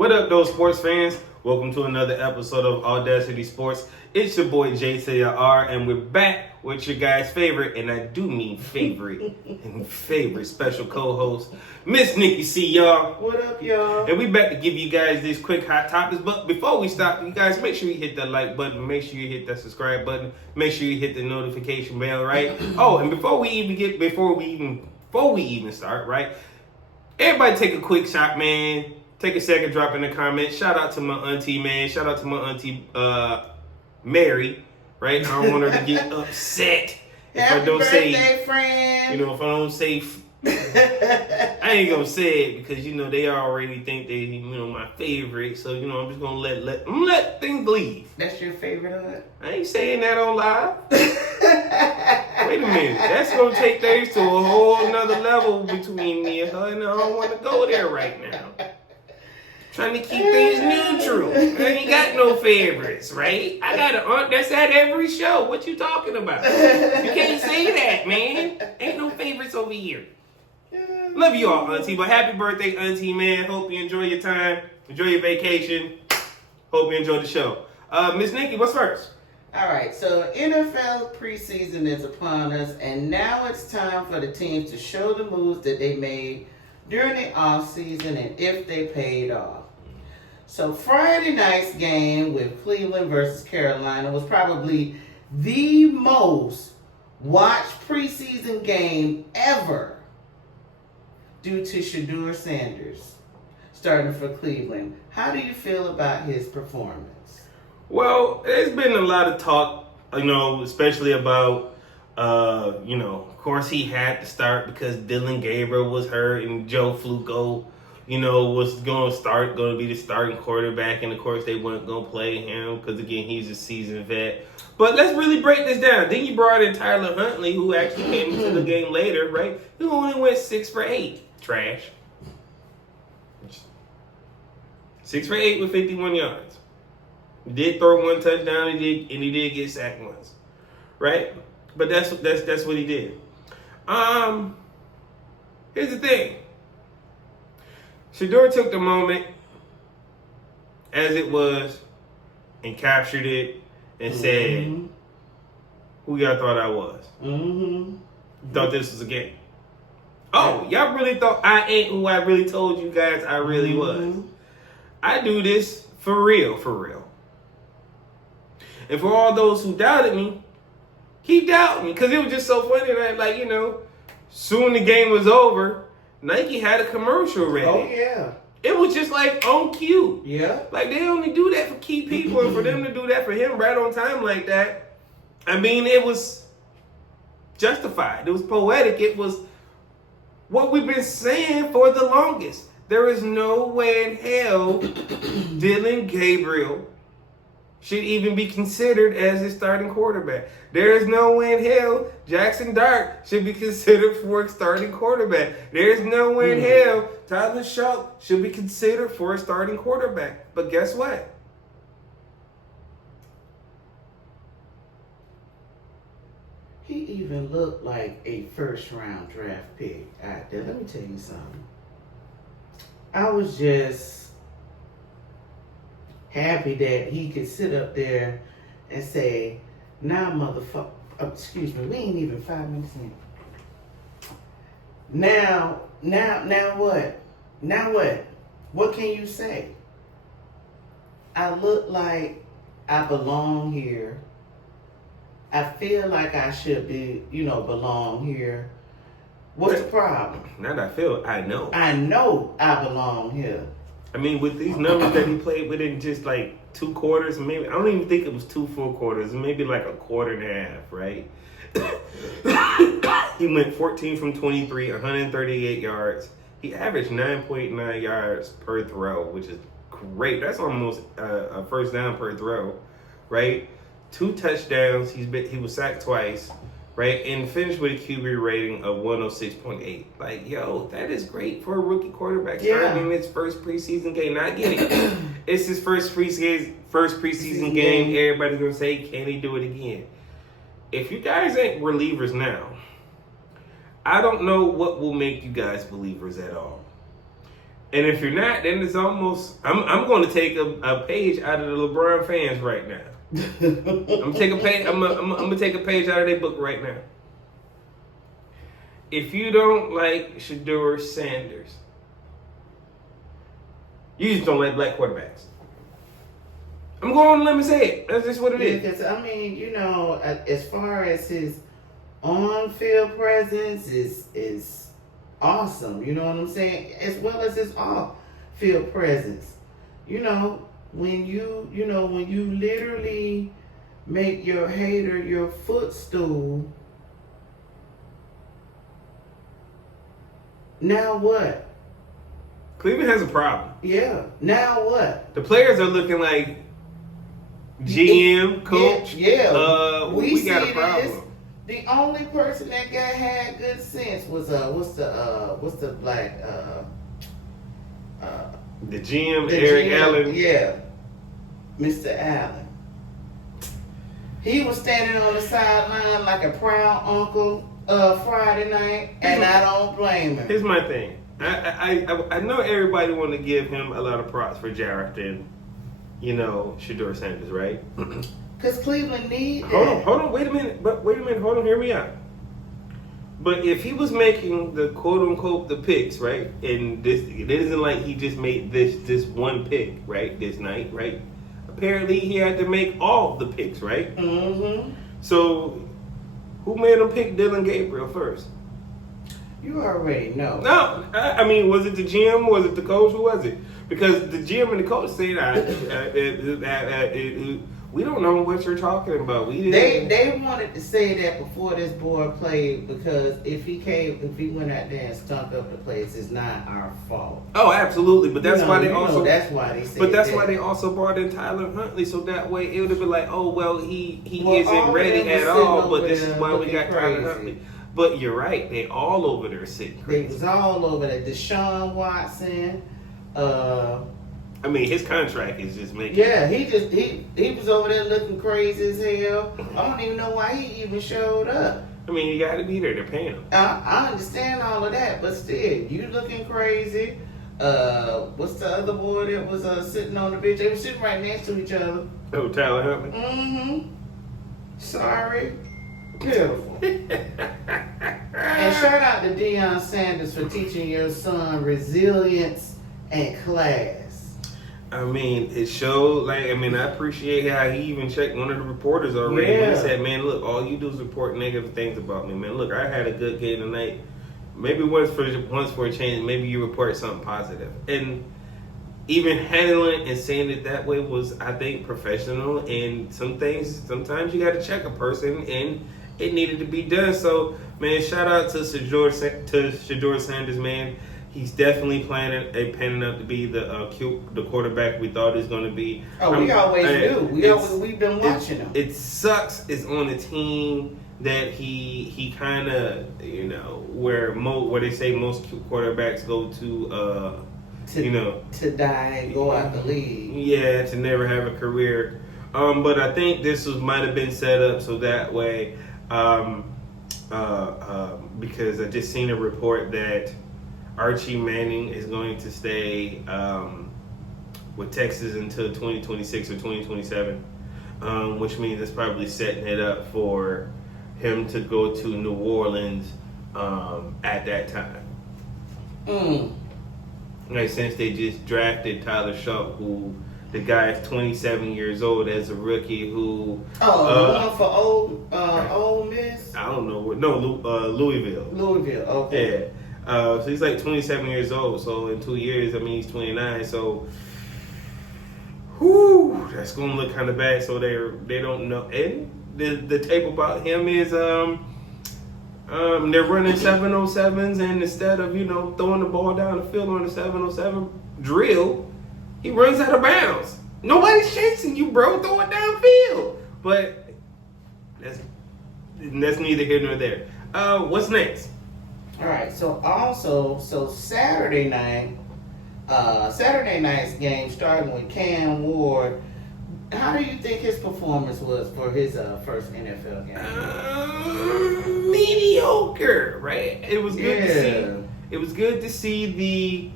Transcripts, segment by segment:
What up, those sports fans? Welcome to another episode of AwwDacity Sports. It's your boy J2DaR, and we're back with your guys' favorite, and I do mean favorite, and favorite special co-host, Miss NikkiC, y'all. What up, y'all? And we back to give you guys these quick hot topics. But before we stop, you guys, make sure you hit that like button, make sure you hit that subscribe button, make sure you hit the notification bell, right? Oh, and before we even start, right? Everybody take a quick shot, man. Take a second, drop in the comments. Shout out to my auntie, man. Shout out to my auntie, Mary, right? I don't want her to get upset if Happy I don't birthday, say, friend. if I don't say, I ain't gonna say it because they already think they, my favorite. So I'm just gonna let things leave. That's your favorite aunt? I ain't saying that on live. Wait a minute, that's gonna take things to a whole nother level between me and her, and I don't want to go there right now. Trying to keep things neutral. I ain't got no favorites, right? I got an aunt that's at every show. What you talking about? You can't say that, man. Ain't no favorites over here. Love you all, auntie. But happy birthday, auntie, man. Hope you enjoy your time. Enjoy your vacation. Hope you enjoy the show. Miss Nikki, what's first? All right, so NFL preseason is upon us, and now it's time for the teams to show the moves that they made during the offseason and if they paid off. So Friday night's game with Cleveland versus Carolina was probably the most watched preseason game ever due to J2DaR Sanders starting for Cleveland. How do you feel about his performance? Well, there's been a lot of talk, especially about, of course he had to start because Dylan Gabriel was hurt and Joe Flacco, was going to be the starting quarterback. And of course they weren't going to play him because, again, he's a seasoned vet. But let's really break this down. Then you brought in Tyler Huntley, who actually came into the game later, right? He only went 6 for 8. Trash. 6 for 8 with 51 yards. He did throw one touchdown, and he did get sacked once, right? But that's what he did. Here's the thing. J2DaR took the moment as it was and captured it and said, "Who y'all thought I was? Thought this was a game? Oh, y'all really thought I ain't who I really told you guys I really was? I do this for real, for real." And for all those who doubted me, keep doubting me. Because it was just so funny that, soon the game was over, Nike had a commercial ready. Oh, yeah. It was just on cue. Yeah. They only do that for key people, and for them to do that for him right on time like that, it was justified. It was poetic. It was what we've been saying for the longest. There is no way in hell Dylan Gabriel should even be considered as his starting quarterback. There is no way in hell Jackson Dart should be considered for a starting quarterback. There is no way in hell Tyler Shough should be considered for a starting quarterback. But guess what? He even looked like a first-round draft pick out there. Let me tell you something. I was just happy that he could sit up there and say, "Now, motherfucker, excuse me, we ain't even 5 minutes in. Now what? Now what? What can you say? I look like I belong here. I feel like I should be, belong here. What's the problem? Not I feel, I know. I know I belong here." With these numbers that he played with in just 2 quarters, maybe, I don't even think it was 2 full quarters, maybe a quarter and a half, right? He went 14 from 23, 138 yards. He averaged 9.9 yards per throw, which is great. That's almost a first down per throw, right? 2 touchdowns. He was sacked twice, right? And finished with a QB rating of 106.8. That is great for a rookie quarterback starting in his first preseason game. Now, I get it. It's his first preseason game. Everybody's going to say, can he do it again? If you guys ain't relievers now, I don't know what will make you guys believers at all. And if you're not, then it's almost. I'm going to take a page out of the LeBron fans right now. I'm gonna take a page. I'm gonna take a page out of their book right now. If you don't like Shedeur Sanders, you just don't like black quarterbacks. I'm going on a limb and say it. That's just what it is. Because I mean, you know, as far as his on-field presence is awesome. You know what I'm saying? As well as his off-field presence. You know, when you literally make your hater your footstool, now what? Cleveland has a problem. Yeah. Now what? The players are looking like GM, coach. Yeah. We got a problem. The only person that had good sense was what's the black the GM, Eric Allen. Yeah. Mr. Allen. He was standing on the sideline like a proud uncle Friday night, and I don't blame him. Here's my thing. I know everybody want to give him a lot of props for drafting, Shedeur Sanders, right? Because Cleveland needs Hold on, wait a minute, hold on, hear me out. But if he was making the quote-unquote the picks, right, and it isn't like he just made this one pick, right, this night, right? Apparently he had to make all the picks, right? Mm-hmm. So who made him pick Dylan Gabriel first? You already know. No, I mean, was it the GM? Was it the coach? Who was it? Because the GM and the coach said, we don't know what you're talking about. They wanted to say that before this boy played, because if he went out there and stunk up the place, it's not our fault. Oh, absolutely, but that's why they also. That's why they said. But that's why they also brought in Tyler Huntley, so that way it would have been like, oh well, he isn't ready at all. But this is why we got Tyler Huntley. But you're right, they all over there sitting crazy. They was all over there. Deshaun Watson. I mean, his contract is just making. Yeah, he was over there looking crazy as hell. I don't even know why he even showed up. I mean, you got to be there. They're paying him. I understand all of that, but still, you looking crazy. What's the other boy that was sitting on the bench? They were sitting right next to each other. Oh, Tyler Huntley. Mm-hmm. Sorry. Beautiful. And shout out to Deion Sanders for teaching your son resilience and class. I mean, it showed, I appreciate how he even checked one of the reporters already. When he said, man, look, all you do is report negative things about me. Man, look, I had a good game tonight. Maybe once for a change, maybe you report something positive. And even handling and saying it that way was, I think, professional. And sometimes you got to check a person, and it needed to be done. So, man, shout out to Shedeur Sanders, man. He's definitely panning up to be the quarterback we thought he was going to be. Oh, we always do. We've been watching him. It sucks. It's on a team that he kind of, where they say most quarterbacks go to die and go out the league. Yeah, to never have a career. But I think this might have been set up so that way. Because I just seen a report that Archie Manning is going to stay with Texas until 2026 or 2027, which means it's probably setting it up for him to go to New Orleans at that time. Since they just drafted Tyler Shuck, who the guy is 27 years old as a rookie who... the one for Ole Miss? I don't know. Louisville. Louisville, okay. Yeah. So he's like 27 years old. So in 2 years, he's 29. So, that's going to look kind of bad. So they don't know. And the tape about him is they're running 707s, and instead of throwing the ball down the field on the 707 drill, he runs out of bounds. Nobody's chasing you, bro. Throw it downfield. But that's neither here nor there. What's next? All right. So Saturday night's game, starting with Cam Ward. How do you think his performance was for his first NFL game? Mediocre, right? It was good to see. It was good to see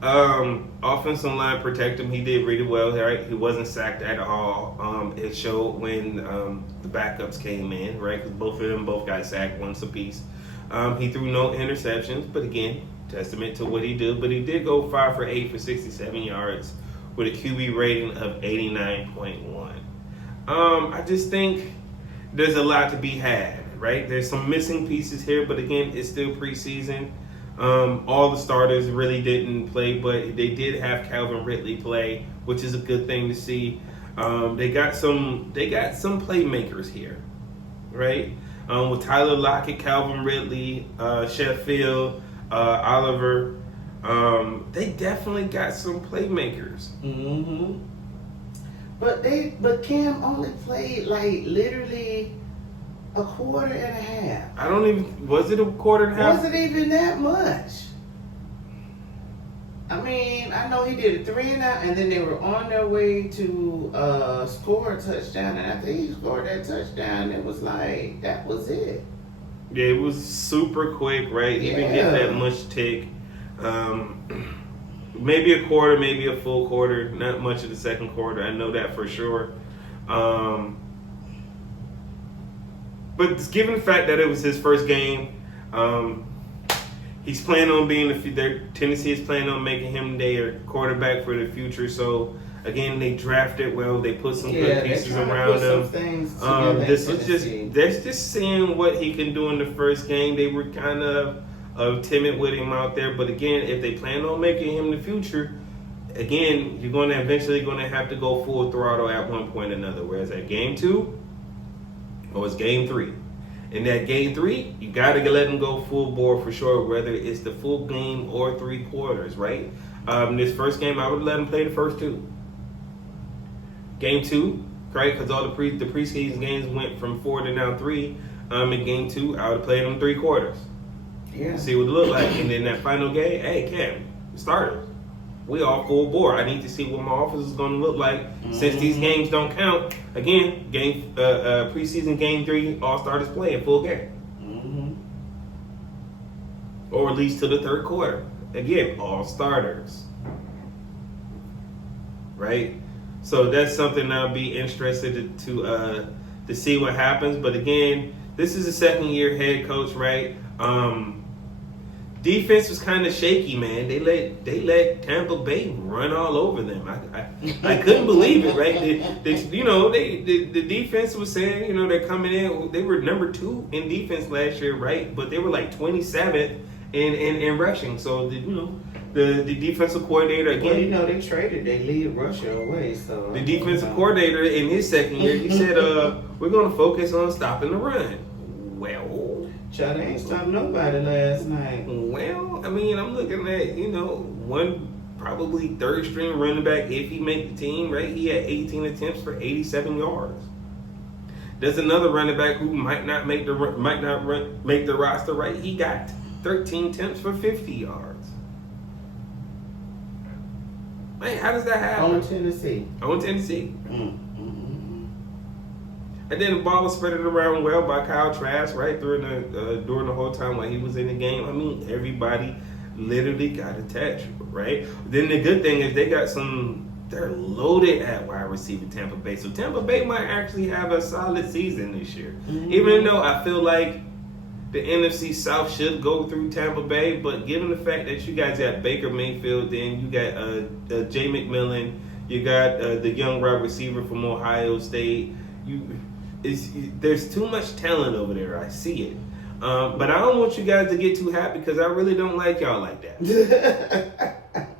Offensive line protect him. He did really well, right? He wasn't sacked at all. It showed when the backups came in, right? Because both of them got sacked once apiece. He threw no interceptions, but again, testament to what he did. But he did go 5 for 8 for 67 yards with a QB rating of 89.1. I just think there's a lot to be had, right? There's some missing pieces here, but again, it's still preseason. All the starters really didn't play, but they did have Calvin Ridley play, which is a good thing to see. They got some playmakers here, right? With Tyler Lockett, Calvin Ridley, Sheffield, Oliver, they definitely got some playmakers. Mm-hmm. But Cam only played like literally a quarter and a half. Was it a quarter and a half? Was it even that much? I mean, I know he did a 3 and out, and then they were on their way to score a touchdown, and after he scored that touchdown, it was like, that was it. Yeah, it was super quick, right? He didn't get that much tick. Maybe a quarter, maybe a full quarter, not much of the second quarter. I know that for sure. But given the fact that it was his first game, he's planning on being Tennessee is planning on making him their quarterback for the future. So again, they drafted well. They put some good pieces around him. That's just seeing what he can do in the first game. They were kind of timid with him out there, but again, if they plan on making him the future, again, you're going to eventually have to go full throttle at one point or another. Whereas at game 2. Or it's game 3. In that game 3, you got to let them go full bore for sure, whether it's the full game or 3 quarters, right? This first game, I would let them play the first 2. Game 2, right? Because all the preseason games went from 4 to now 3. In game 2, I would play them 3 quarters. Yeah. See what it looked like. And then that final game, hey, Cam, starters. We all full bore. I need to see what my offense is going to look like since these games don't count. Again, preseason game 3, all starters play a full game. Mm-hmm. Or at least to the third quarter. Again, all starters. Right? So that's something I'll be interested to see what happens. But again, this is a second-year head coach, right? Defense was kind of shaky, man. They let Tampa Bay run all over them. I couldn't believe it, right? The defense was saying, they're coming in. They were number 2 in defense last year, right? But they were like 27th in rushing. So the defensive coordinator again. Well, they traded their lead rusher away. So the defensive coordinator in his second year, he said, "We're going to focus on stopping the run." Well. They ain't stopped nobody last night. Well, I mean, I'm looking at, one probably third string running back if he make the team, right? He had 18 attempts for 87 yards. There's another running back who might not make the roster, right? He got 13 attempts for 50 yards. Man, how does that happen? On Tennessee. And then the ball was spread around well by Kyle Trask, right, during the whole time while he was in the game. I mean, everybody literally got attached, right? Then the good thing is they're loaded at wide receiver, Tampa Bay. So Tampa Bay might actually have a solid season this year. Mm-hmm. Even though I feel like the NFC South should go through Tampa Bay, but given the fact that you guys got Baker Mayfield, then you got Jay McMillan, you got the young wide receiver from Ohio State, there's too much talent over there. I see it. But I don't want you guys to get too happy because I really don't like y'all like that.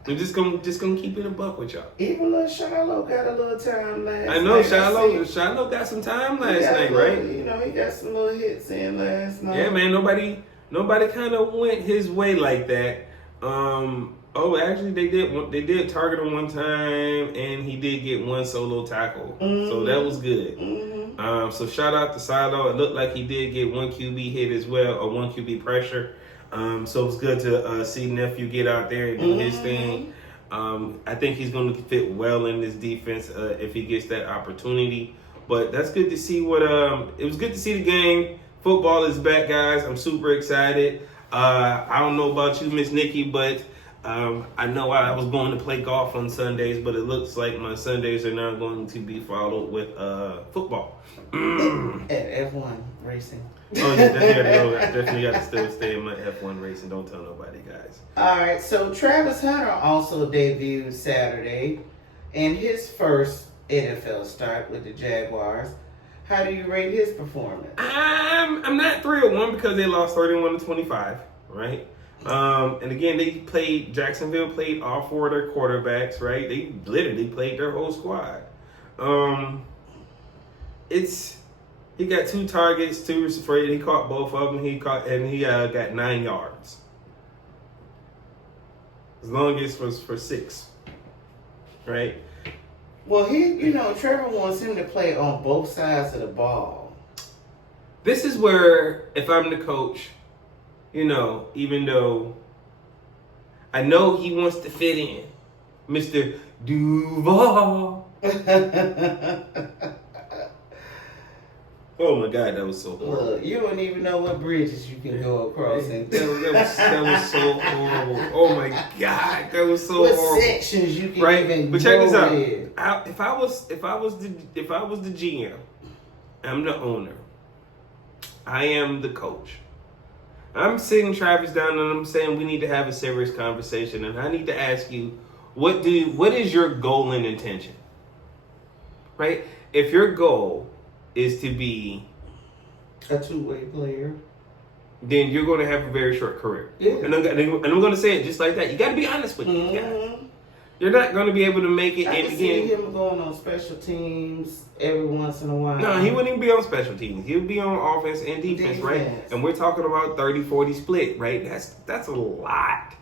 I'm just gonna keep it a buck with y'all. Even little Shiloh got a little time last night. I know Shiloh got some time last night, right? He got some little hits in last night. Yeah, man. Nobody kind of went his way like that. Actually, they did target him one time, and he did get one solo tackle. Mm-hmm. So that was good. Mm-hmm. So shout out to Shiloh. It looked like he did get one QB hit as well, or one QB pressure. So it's good to see nephew get out there and do his thing. I think he's going to fit well in this defense if he gets that opportunity. But that's good to see. It was good to see the game. Football is back, guys. I'm super excited. I don't know about you, Miss Nikki, but I know I was going to play golf on Sundays, but it looks like my Sundays are now going to be followed with football. And F1 racing. Oh, yeah, definitely got to still stay in my F1 racing. Don't tell nobody, guys. All right, so Travis Hunter also debuted Saturday in his first NFL start with the Jaguars. How do you rate his performance? I'm not thrilled, one, because they lost 31-25, right? And again, Jacksonville played all 4 of their quarterbacks, right? They literally played their whole squad. He got 2 targets, 2 for he caught both of them. He got 9 yards. His longest was for 6, right? Well, Trevor wants him to play on both sides of the ball. This is where, if I'm the coach, even though I know he wants to fit in, Mr. Duval. Oh my God, that was so horrible. Look, you don't even know what bridges you can go across. That was so horrible. Oh my God, that was so what horrible. What sections you can even But check this out. in. If I was the GM, I'm the owner. I am the coach. I'm sitting Travis down and I'm saying we need to have a serious conversation, and I need to ask you, what is your goal and intention? Right? If your goal is to be a two-way player, then you're going to have a very short career. Yeah. And I'm going to say it just like that. You got to be honest with you. Mm-hmm. You're not going to be able to make it. I can see him going on special teams every once in a while. No, he wouldn't even be on special teams. He would be on offense and defense, right? And we're talking about 30-40 split, right? That's a lot.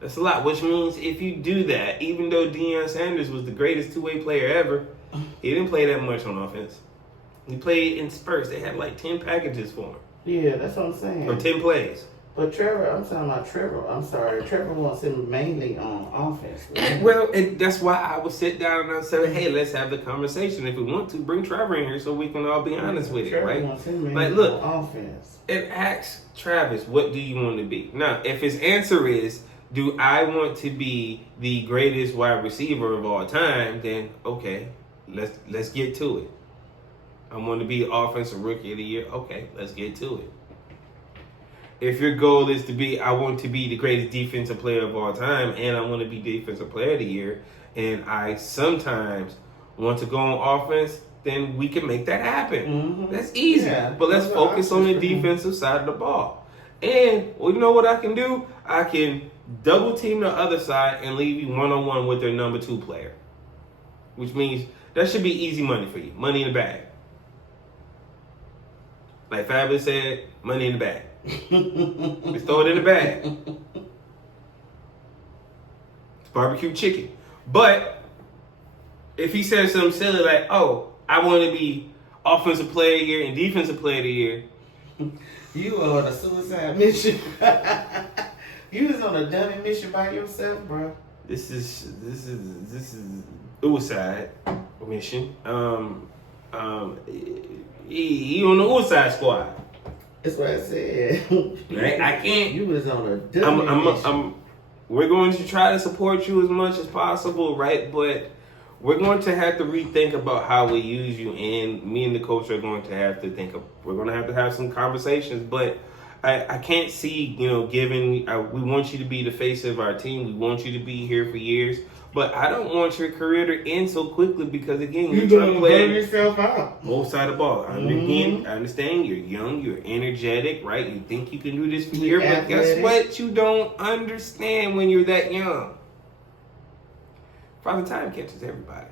That's a lot, which means if you do that, even though Deion Sanders was the greatest two-way player ever, he didn't play that much on offense. He played in spurts. They had like 10 packages for him. Yeah, that's what I'm saying. Or 10 plays. But Trevor wants him mainly on offense. Right? Well, that's why I would sit down and I say, hey, let's have the conversation. If we want to, bring Trevor in here so we can all be honest with it, right? Wants him mainly on offense. It asks Travis, what do you want to be? Now, if his answer is, do I want to be the greatest wide receiver of all time, then okay, let's get to it. I want to be offensive rookie of the year. Okay, let's get to it. If your goal is I want to be the greatest defensive player of all time, and I want to be defensive player of the year, and I sometimes want to go on offense, then we can make that happen. Mm-hmm. That's easy. Yeah, but let's focus on the defensive side of the ball. And you know what I can do? I can double team the other side and leave you one-on-one with their number 2 player. Which means that should be easy money for you. Money in the bag. Like Fabulous said, money in the bag. Just throw it in the bag. It's barbecue chicken. But if he says something silly like, oh, I want to be offensive player of the year and defensive player of the year. You are on a suicide mission. You was on a dummy mission by yourself, bro. This is suicide mission. He on the suicide squad. That's what I said. Right? I can't. You was on a dummy mission. We're going to try to support you as much as possible, right? But we're going to have to rethink about how we use you, and me and the coach are going to have to we're going to have some conversations, but I can't see, we want you to be the face of our team. We want you to be here for years, but I don't want your career to end so quickly because, again, you're trying to play yourself out. Both sides of the ball. Again, I understand you're young, you're energetic, right? You think you can do this for a year, but guess what? You don't understand when you're that young. Father Time catches everybody.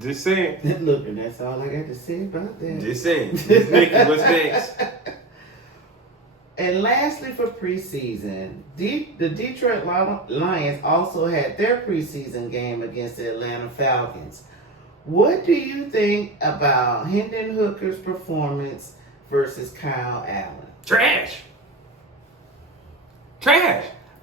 Just saying. Look, and that's all I got to say about that. Just saying. Nikki, what's next? And lastly, for preseason, the Detroit Lions also had their preseason game against the Atlanta Falcons. What do you think about Hendon Hooker's performance versus Kyle Allen? Trash.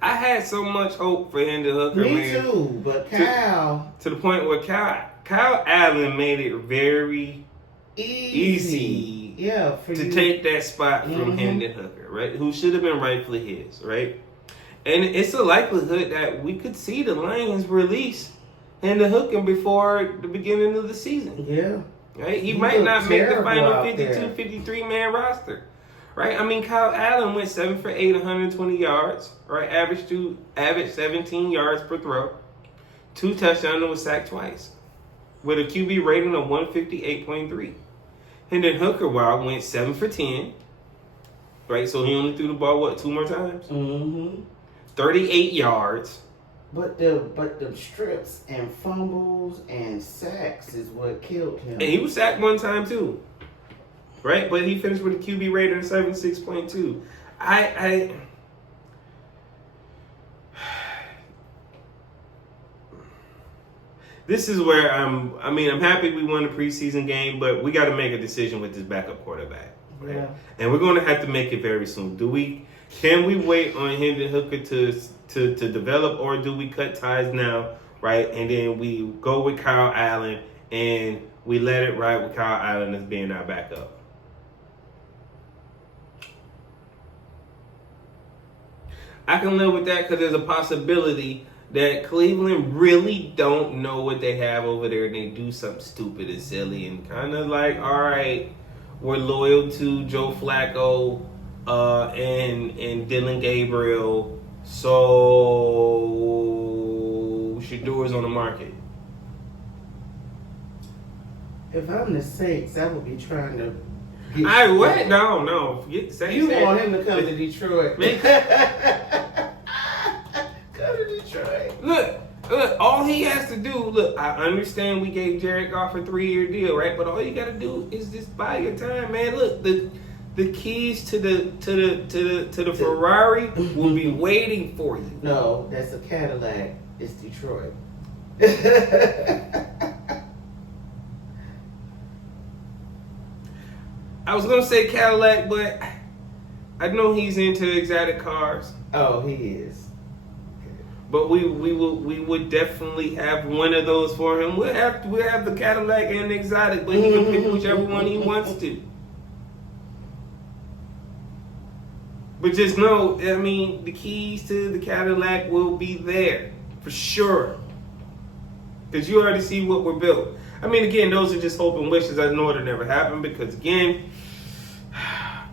I had so much hope for Hendon Hooker. Me too, but Kyle... To the point where Kyle Allen made it very easy to take that spot from Hendon Hooker, right? Who should have been rightfully his, right? And it's a likelihood that we could see the Lions release Hendon Hooker before the beginning of the season. Yeah. Right? He might not make the final 52, 53-man roster. Right? I mean, Kyle Allen went 7 for 8, 120 yards, right? Average 17 yards per throw. 2 touchdowns and was sacked twice. With a QB rating of 158.3. Hendon Hooker, went 7 for 10. Right? So he only threw the ball, 2 more times? 38 yards. But the strips and fumbles and sacks is what killed him. And he was sacked 1 time too. Right? But he finished with a QB rating of 76.2. This is where I'm happy we won the preseason game, but we got to make a decision with this backup quarterback. Right? Yeah. And we're going to have to make it very soon. Can we wait on Hendon Hooker to develop, or do we cut ties now, right? And then we go with Kyle Allen and we let it ride with Kyle Allen as being our backup? I can live with that because there's a possibility that Cleveland really don't know what they have over there and they do something stupid and silly and kind of like, all right, we're loyal to Joe Flacco and Dylan Gabriel, so Shadour's on the market. If I'm the Saints, I would be trying to No. Forget the Saints. You want him to come to Detroit. Come to Detroit. Look, all he has to do, I understand we gave Jared Goff a 3-year deal, right? But all you got to do is just buy your time, man. Look, the keys to the Ferrari will be waiting for you. No, that's a Cadillac. It's Detroit. I was gonna say Cadillac, but I know he's into exotic cars. Oh, he is. But we would definitely have one of those for him. We'll have the Cadillac and the exotic, but he can pick whichever one he wants to. But just know, the keys to the Cadillac will be there for sure. Because you already see what we're built. Again, those are just hope and wishes. I know it'll never happen because, again,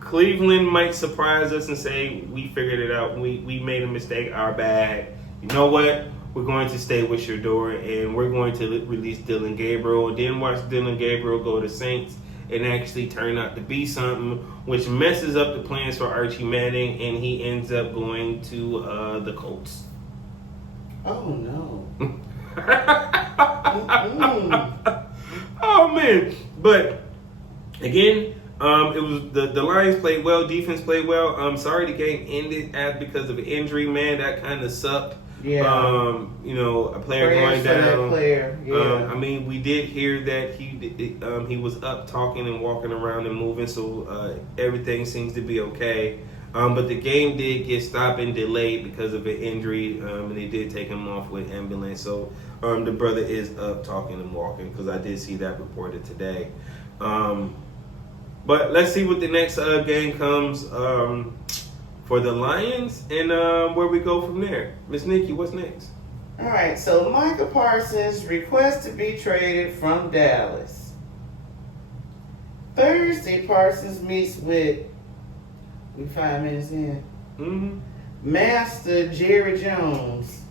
Cleveland might surprise us and say, we figured it out. We made a mistake, our bad. You know what? We're going to stay with Shadour and we're going to release Dylan Gabriel and then watch Dylan Gabriel go to Saints and actually turn out to be something, which messes up the plans for Archie Manning and he ends up going to the Colts. Oh, no. Oh man! But again, it was the Lions played well, defense played well. I'm sorry the game ended because of an injury, man. That kind of sucked. Yeah. A player Prayers going down. that player. Yeah. We did hear that he was up talking and walking around and moving, so everything seems to be okay. But the game did get stopped and delayed because of an injury, and they did take him off with ambulance. So the brother is up talking and walking because I did see that reported today. But let's see what the next game comes for the Lions and where we go from there. Miss Nikki, what's next? All right, so Micah Parsons requests to be traded from Dallas. Thursday, Parsons meets with, we 5 minutes in, Master Jerry Jones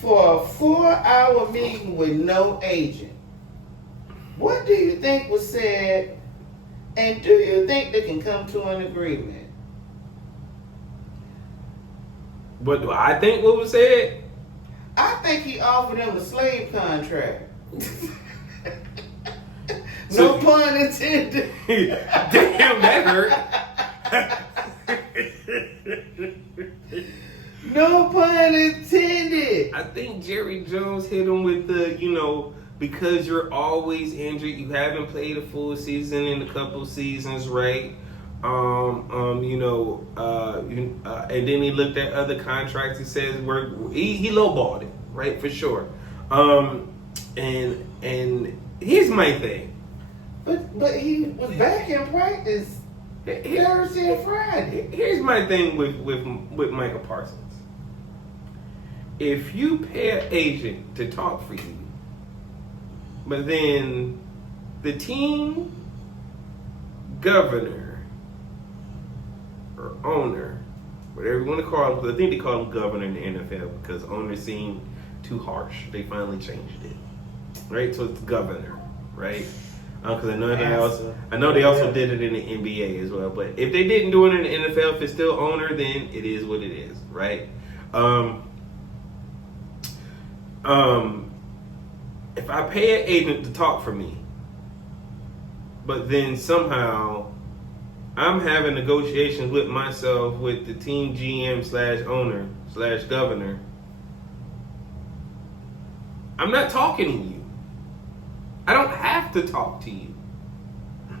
for a 4-hour meeting with no agent. What do you think was said, and do you think they can come to an agreement? What do I think what was said? I think he offered him a slave contract. No pun intended. Damn, that hurt. No pun intended. I think Jerry Jones hit him with the, because you're always injured, you haven't played a full season in a couple seasons, right? And then he looked at other contracts. He says he lowballed it, right, for sure. And here's my thing. But he was back in practice Thursday and Friday. Here's my thing with Micah Parsons. If you pay an agent to talk for you, but then the team governor or owner, whatever you want to call him, because I think they call him governor in the NFL because owner seemed too harsh. They finally changed it, right? So it's governor, right? Because I know they also did it in the NBA as well. But if they didn't do it in the NFL, if it's still owner, then it is what it is, right? If I pay an agent to talk for me, but then somehow I'm having negotiations with myself with the team GM / owner / governor, I'm not talking to you. I don't have to talk to you.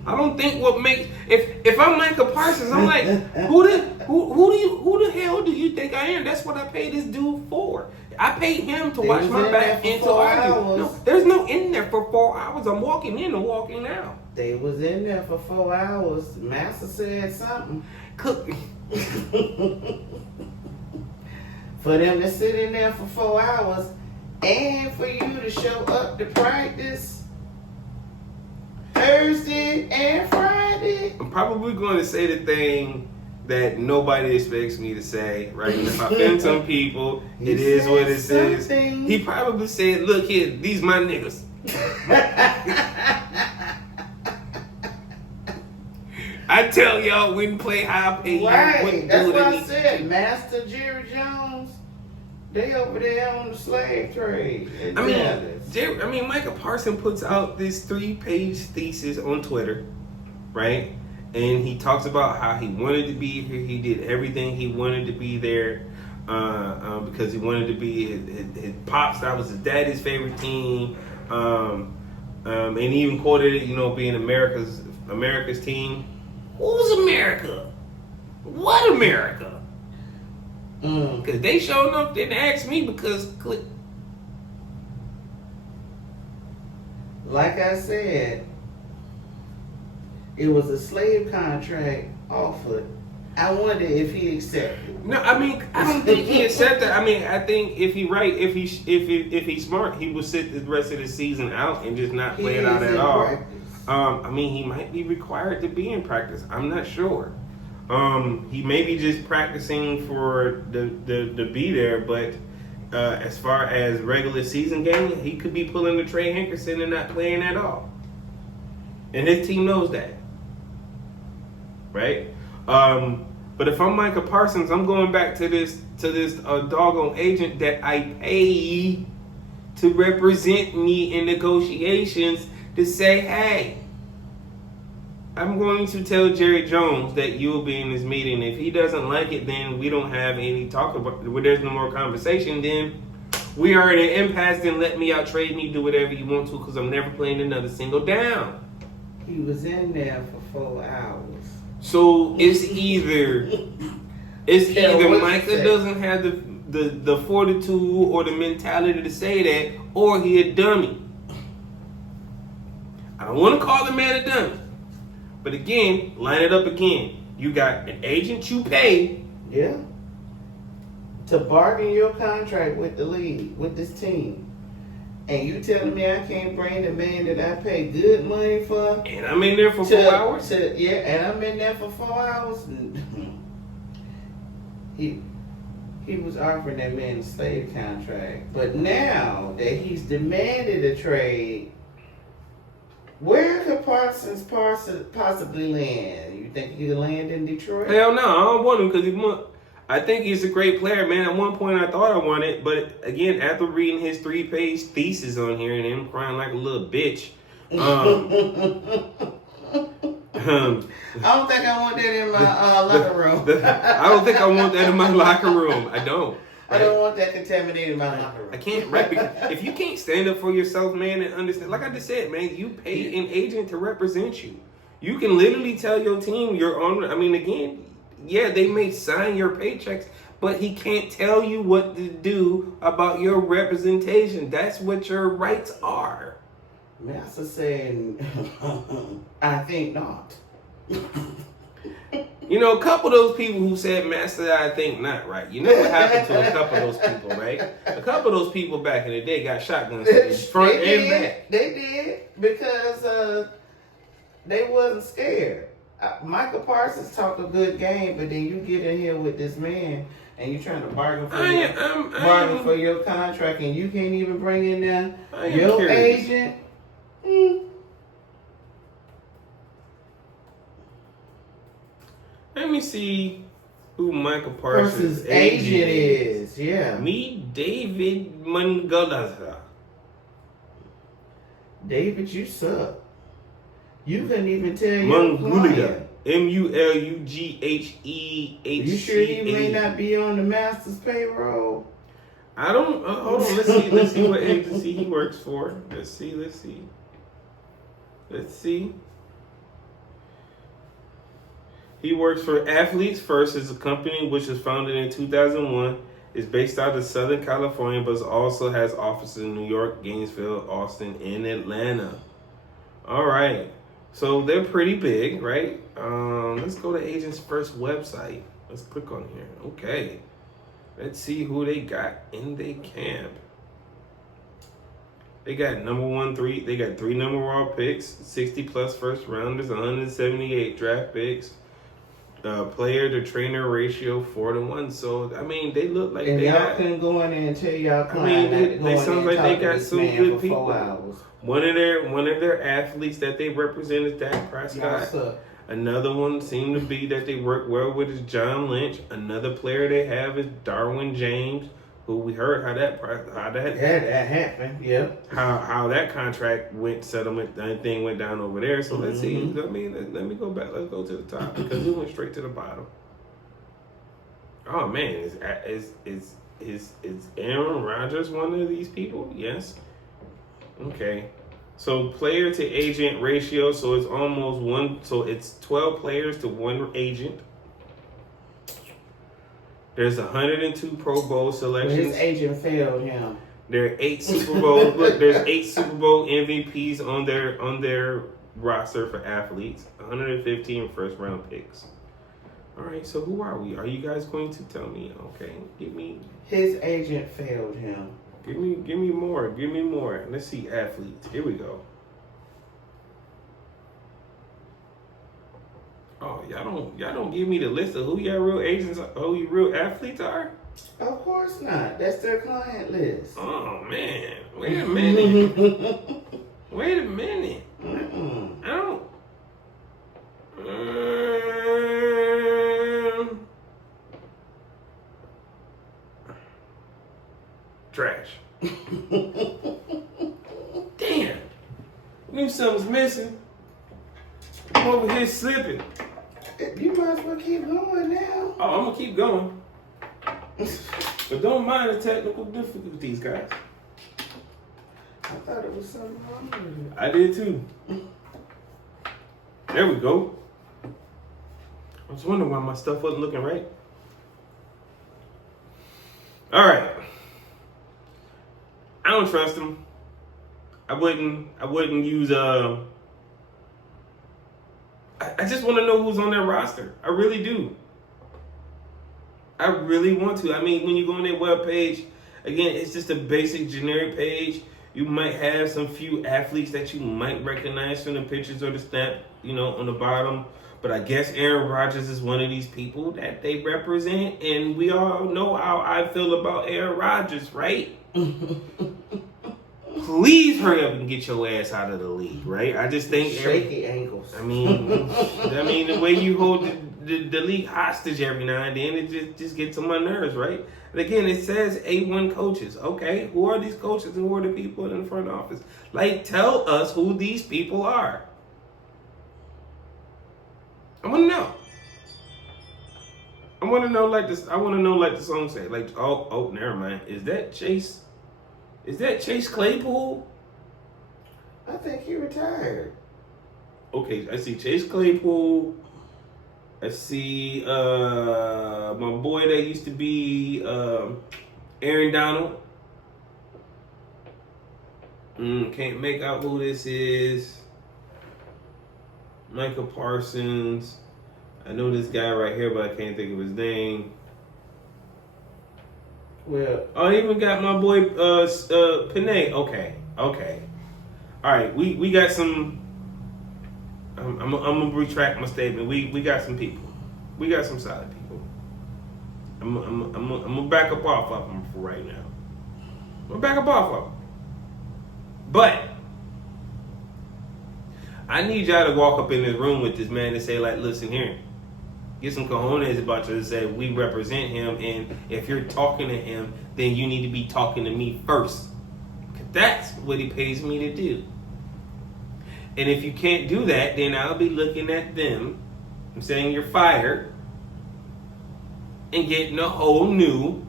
I don't think what makes if I'm Micah Parsons, I'm like, who the hell do you think I am? That's what I paid this dude for. I paid him to watch my back and to argue. No, there's no in there for 4 hours. I'm walking in and walking out. They was in there for 4 hours. Master said something. For them to sit in there for 4 hours and for you to show up to practice Thursday and Friday. I'm probably going to say the thing that nobody expects me to say, right? And if I offend some people, it is what it is. He probably said, look here, these my niggas. I tell y'all, we can play high pay. Right, that's what I said. Master Jerry Jones, they over there on the slave trade. I mean, Micah Parsons puts out this 3-page thesis on Twitter, right? And he talks about how he wanted to be here. He did everything he wanted to be there because he wanted to be his pops. That was his daddy's favorite team. And he even quoted it, being America's team. Who's America? What America? Because they sure enough didn't ask me because like I said, it was a slave contract offered. I wonder if he accepted. No, I mean, I don't think he accepted. I mean, I think if he's smart, he will sit the rest of the season out and just not play it out at all. Practice. I mean, he might be required to be in practice. I'm not sure. He may be just practicing for the be there, but as far as regular season game, he could be pulling the Trey Hankerson and not playing at all. And his team knows that. Right? But if I'm Micah Parsons, I'm going back to this doggone agent that I pay to represent me in negotiations to say, hey, I'm going to tell Jerry Jones that you'll be in this meeting. If he doesn't like it, then we don't have any talk about it. There's no more conversation. Then we are in an impasse. Then let me out, trade me, do whatever you want to, because I'm never playing another single down. He was in there for 4 hours. So it's either Micah doesn't have the fortitude or the mentality to say that, or he a dummy. I don't want to call the man a dummy. But again, line it up again. You got an agent you pay. Yeah. To bargain your contract with the league, with this team. And you telling me I can't bring the man that I pay good money for? And I'm in there for 4 hours? And I'm in there for 4 hours? He was offering that man a slave contract. But now that he's demanded a trade, where could Parsons possibly land? You think he could land in Detroit? Hell no, I don't want him because I think he's a great player, man. At one point I thought I wanted, but again, after reading his 3-page thesis on here and him crying like a little bitch, I don't think I want that in my locker room. I don't think I want that in my locker room. I don't. I don't want that contaminated in my locker room. I can't, right? Because if you can't stand up for yourself, man, and understand, like I just said, man, you pay an agent to represent you. You can literally tell your team you're on. I mean, again, yeah, they may sign your paychecks, but he can't tell you what to do about your representation. That's what your rights are. Master saying, I think not. You know, a couple of those people who said Master, I think not, right? You know what happened to a couple of those people, right? A couple of those people back in the day got shotguns in front and back. They did because they wasn't scared. Michael Parsons talked a good game, but then you get in here with this man and you're trying to bargain for your contract, and you can't even bring in there your agent. Let me see who Michael Parsons' agent is. Yeah. Meet David Mungalaza. David, you suck. You couldn't even tell your client. Mulugheta. You sure he may not be on the Masters payroll? I don't. Hold on. Let's see what agency he works for. Let's see. He works for Athletes First, is a company which was founded in 2001. It's based out of Southern California, but also has offices in New York, Gainesville, Austin, and Atlanta. All right. So they're pretty big, right? Let's go to Agents First website. Let's click on here. Okay. Let's see who they got in their camp. They got they got 3 number one picks, 60 plus first rounders, 178 draft picks. Player to trainer ratio 4-1. So I mean, they look like and they y'all couldn't go in there and tell y'all. I mean, they sound like they got some good people. One of their athletes that they represent is Dak Prescott. Another one seemed to be that they work well with is John Lynch. Another player they have is Darwin James, who we heard how that happened. Yeah. How that contract settlement thing went down over there. So let's see. I mean, let me go back. Let's go to the top because we went straight to the bottom. Oh man, is Aaron Rodgers one of these people? Yes. Okay. So player to agent ratio, so it's almost one. So it's 12 players to 1 agent. There's 102 Pro Bowl selections. His agent failed him. There are 8 Super Bowl. Look, there's 8 Super Bowl MVPs on their roster for athletes. 115 first round picks. All right, so who are we? Are you guys going to tell me? Okay, give me. His agent failed him. Give me more. Give me more. Let's see athletes. Here we go. Oh, y'all don't give me the list of who your real agents, who your real athletes are? Of course not. That's their client list. Oh man, wait a minute. Wait a minute. I don't. Trash. Damn. Knew something's missing. I'm over here slipping. You might as well keep going now. Oh, I'm gonna keep going. But don't mind the technical difficulties, guys. I thought it was something wrong with it. I did too. There we go. I was wondering why my stuff wasn't looking right. All right. I don't trust him. I wouldn't use I just want to know who's on their roster. I really do. I really want to. I mean, when you go on their webpage, again, it's just a basic generic page. You might have some few athletes that you might recognize from the pictures or the snap, on the bottom. But I guess Aaron Rodgers is one of these people that they represent. And we all know how I feel about Aaron Rodgers, right? Please hurry up and get your ass out of the league, right? I just think shaky ankles. I mean, the way you hold the league hostage every now and then, it just gets on my nerves, right? And again, it says A1 coaches. Okay, who are these coaches and who are the people in the front office? Like, tell us who these people are. I want to know. I want to know like this. I want to know like the song say. Like, oh, never mind. Is that Chase Claypool? I think he retired. Okay, I see Chase Claypool. I see my boy that used to be Aaron Donald. Can't make out who this is. Michael Parsons. I know this guy right here, but I can't think of his name. Well, I even got my boy Panay. Okay. All right, we got some. I'm gonna retract my statement. We got some people. We got some solid people. I'm gonna back up off of them for right now. I'm gonna back up off of them. But I need y'all to walk up in this room with this man and say, like, listen here. Get some cojones about you to say we represent him, and if you're talking to him, then you need to be talking to me first. 'Cause that's what he pays me to do. And if you can't do that, then I'll be looking at them and saying you're fired and getting a whole new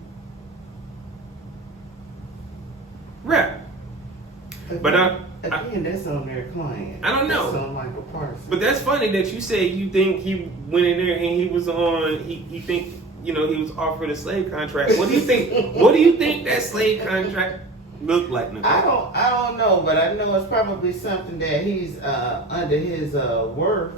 rep. But again, that's on their client. I don't know. That's on Michael Parsons. But that's funny that you say you think he went in there and he was on. He think he was offered a slave contract. What do you think? What do you think that slave contract looked like, Nicole? I don't know, but I know it's probably something that he's under his worth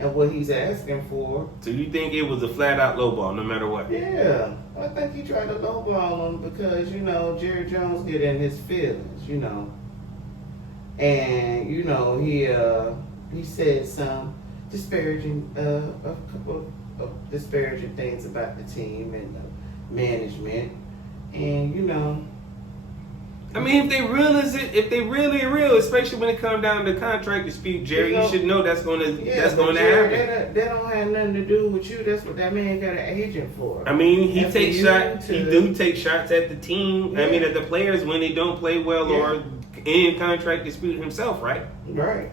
and what he's asking for. So you think it was a flat out lowball, no matter what? Yeah, I think he tried to lowball him because Jerry Jones get in his feelings, and he said some disparaging a couple of disparaging things about the team and the management, and I mean, if they really are real, especially when it comes down to contract dispute, Jerry, you should know that's going to happen. That don't have nothing to do with you. That's what that man got an agent for. I mean, he takes shots. He do take shots at the team. Yeah. I mean, at the players when they don't play well or in contract dispute himself, right? Right.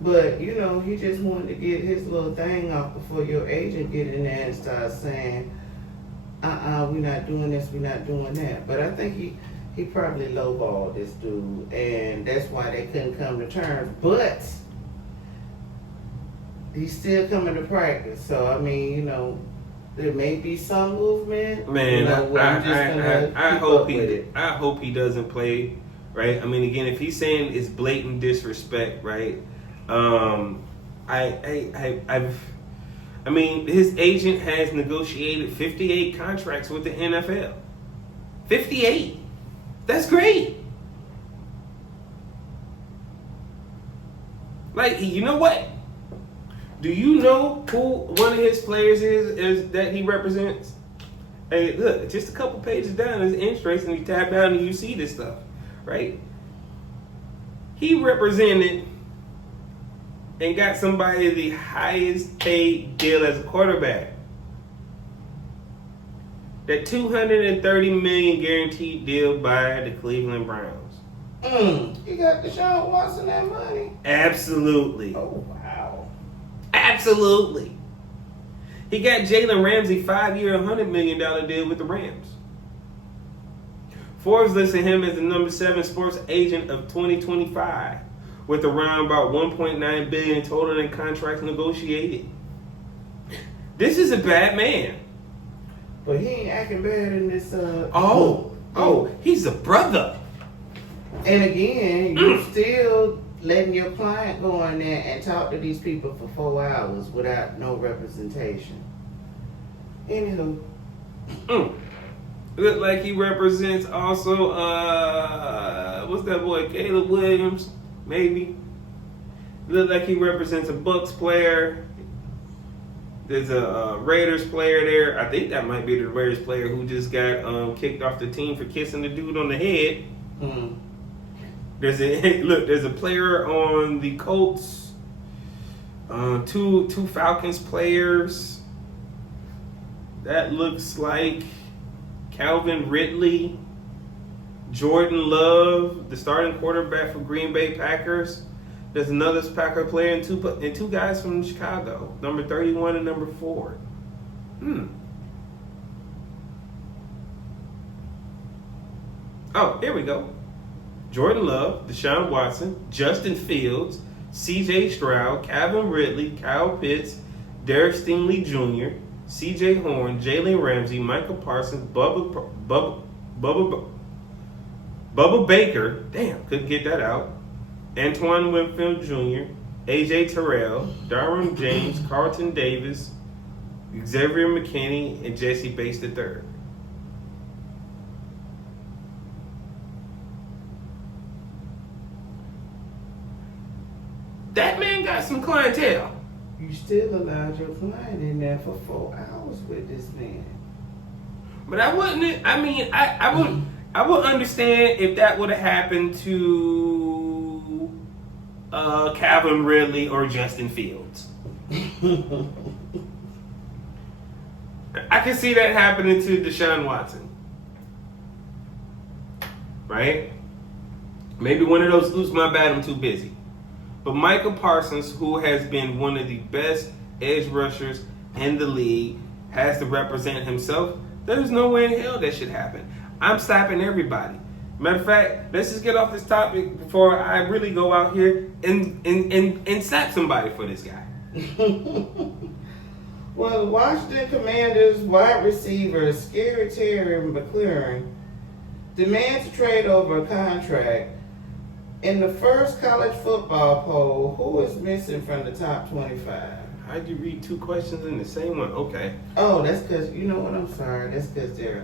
But he just wanted to get his little thing off before your agent get in there and start saying, we're not doing this, we're not doing that. But I think he probably lowballed this dude, and that's why they couldn't come to terms. But he's still coming to practice, so I mean, there may be some movement. Man, I hope he doesn't play. Right? I mean, again, if he's saying it's blatant disrespect, right? I mean, his agent has negotiated 58 contracts with the NFL. 58. That's great. Like, you know what? Do you know who one of his players is that he represents? Hey, look, just a couple pages down is interest, and you tab down and you see this stuff, right? He represented and got somebody the highest paid deal as a quarterback. That $230 million guaranteed deal by the Cleveland Browns. He got Deshaun Watson that money? Absolutely. Oh, wow. Absolutely. He got Jalen Ramsey 5-year, $100 million deal with the Rams. Forbes listed him as the number 7 sports agent of 2025, with around about $1.9 billion total in contracts negotiated. This is a bad man. But he ain't acting bad in this. He's a brother. And again, you still letting your client go in there and talk to these people for 4 hours without no representation. Anywho. Look like he represents also, what's that boy, Caleb Williams, maybe. Look like he represents a Bucks player. There's a Raiders player there. I think that might be the Raiders player who just got kicked off the team for kissing the dude on the head. There's a player on the Colts. Two Falcons players. That looks like Calvin Ridley, Jordan Love, the starting quarterback for Green Bay Packers. There's another Packer player and two guys from Chicago, number 31 and number 4. Oh, here we go. Jordan Love, Deshaun Watson, Justin Fields, C.J. Stroud, Calvin Ridley, Kyle Pitts, Derek Stingley Jr., C.J. Horn, Jalen Ramsey, Michael Parsons, Bubba Baker, damn, couldn't get that out. Antoine Winfield Jr., AJ Terrell, Darwin James, Carlton Davis, Xavier McKinney, and Jesse Bates III. That man got some clientele. You still allowed your client in there for 4 hours with this man. But I wouldn't. I mean, I would understand if that would have happened to Calvin Ridley or Justin Fields. I can see that happening to Deshaun Watson, right? Maybe one of those. Oops, my bad, I'm too busy. But Michael Parsons, who has been one of the best edge rushers in the league, has to represent himself. There's no way in hell that should happen. I'm slapping everybody. Matter of fact, let's just get off this topic before I really go out here and slap somebody for this guy. Well, the Washington Commanders wide receiver Scary Terry McLaurin demands to trade over a contract. In the first college football poll, who is missing from the top 25? How'd you read two questions in the same one? Okay. Oh, that's because, you know what, I'm sorry. That's because they're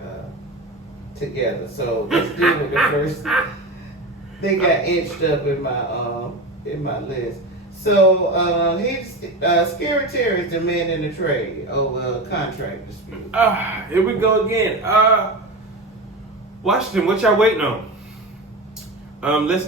together. So let's deal with the first. They got inched up in my list. So he's Scary Terry is demanding a trade over a contract dispute. Here we go again. Washington, what y'all waiting on? Let's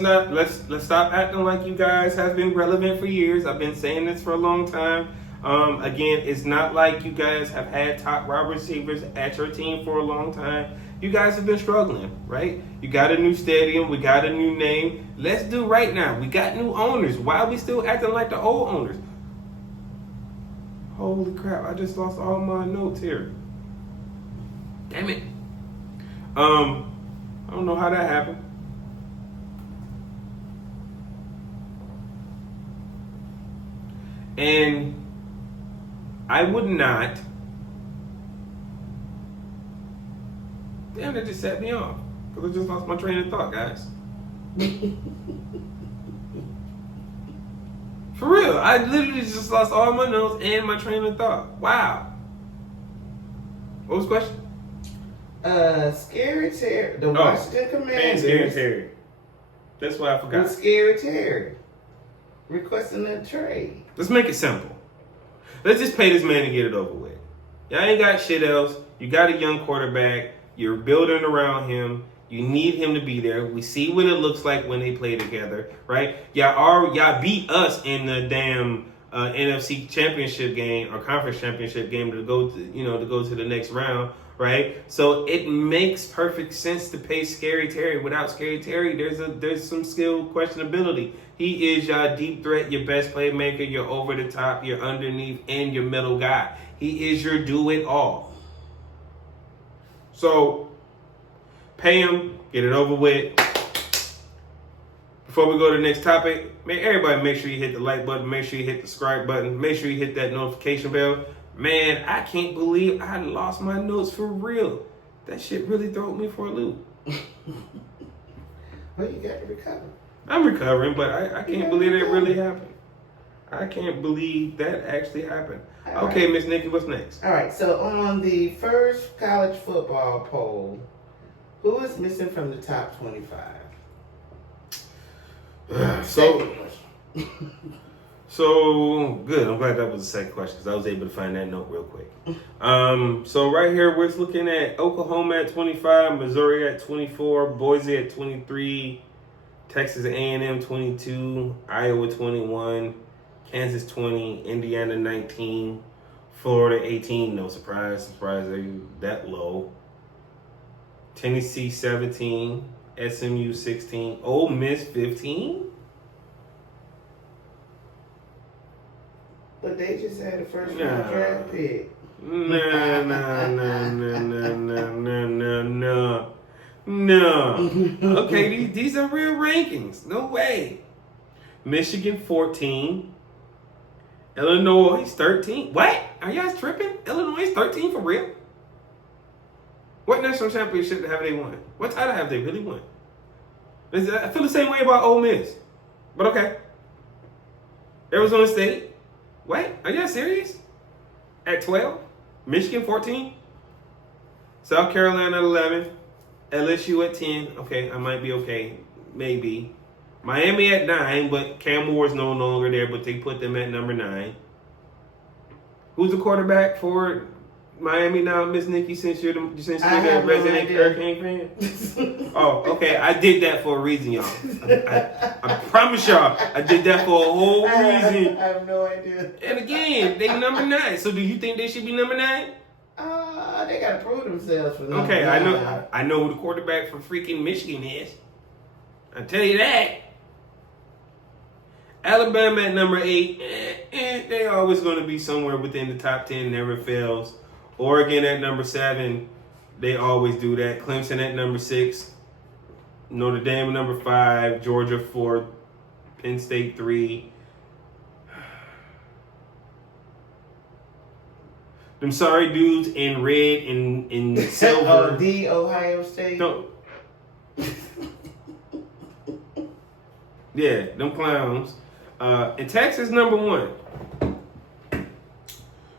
stop acting like you guys have been relevant for years. I've been saying this for a long time. Again, it's not like you guys have had top wide receivers at your team for a long time. You guys have been struggling, right? You got a new stadium. We got a new name. Let's do right now. We got new owners. Why are we still acting like the old owners? Holy crap, I just lost all my notes here. Damn it. I don't know how that happened. And I would not. Damn, that just set me off. Because I just lost my train of thought, guys. For real. I literally just lost all my notes and my train of thought. Wow. What was the question? Scary Terry, the Washington Commanders. Scary Terry. That's why I forgot. Scary Terry requesting a trade. Let's make it simple. Let's just pay this man to get it over with. Y'all ain't got shit else. You got a young quarterback. You're building around him. You need him to be there. We see what it looks like when they play together, right? Y'all beat us in the damn NFC championship game or conference championship game to go to the next round, right? So it makes perfect sense to pay Scary Terry. Without Scary Terry, there's some skill questionability. He is your deep threat, your best playmaker, your over the top, your underneath, and your middle guy. He is your do it all. So pay him, get it over with. Before we go to the next topic, everybody make sure you hit the like button, make sure you hit the subscribe button, make sure you hit that notification bell. Man, I can't believe I lost my notes for real. That shit really threw me for a loop. Well, you got to recover. I'm recovering, but I can't believe that really happened. I can't believe that actually happened. All okay, right. Miss Nikki, what's next? All right, so on the first college football poll, who is missing from the top 25? So good. I'm glad that was the second question because I was able to find that note real quick. So right here we're looking at Oklahoma at 25, Missouri at 24, Boise at 23, Texas A&M 22, Iowa 21, Kansas 20, Indiana 19, Florida 18. No surprise they're that low. Tennessee 17, SMU 16, Ole Miss 15. But they just had a first round draft pick. No. Okay, these are real rankings. No way. Michigan 14. Illinois 13. What? Are you guys tripping? Illinois 13 for real? What national championship have they won? What title have they really won? I feel the same way about Ole Miss. But okay. Arizona State. Wait, are you serious? At 12? Michigan 14? South Carolina at 11? LSU at 10? Okay, I might be okay. Maybe. Miami at 9, but Cam Moore's no longer there, but they put them at number 9. Who's the quarterback for Miami now, Miss Nikki, since you're the resident Hurricane fan? Oh, okay. I did that for a reason, y'all. I promise y'all, I did that for a whole reason. I have no idea. And again, they number 9. So do you think they should be number 9? They gotta prove themselves for number 9. I know who the quarterback for freaking Michigan is. I tell you that. Alabama at number 8. They're always going to be somewhere within the top 10. Never fails. Oregon at number 7. They always do that. Clemson at number 6. Notre Dame at number 5. Georgia 4. Penn State 3. Them sorry dudes in red and in silver. The Ohio State. No. Yeah, them clowns. And Texas number 1.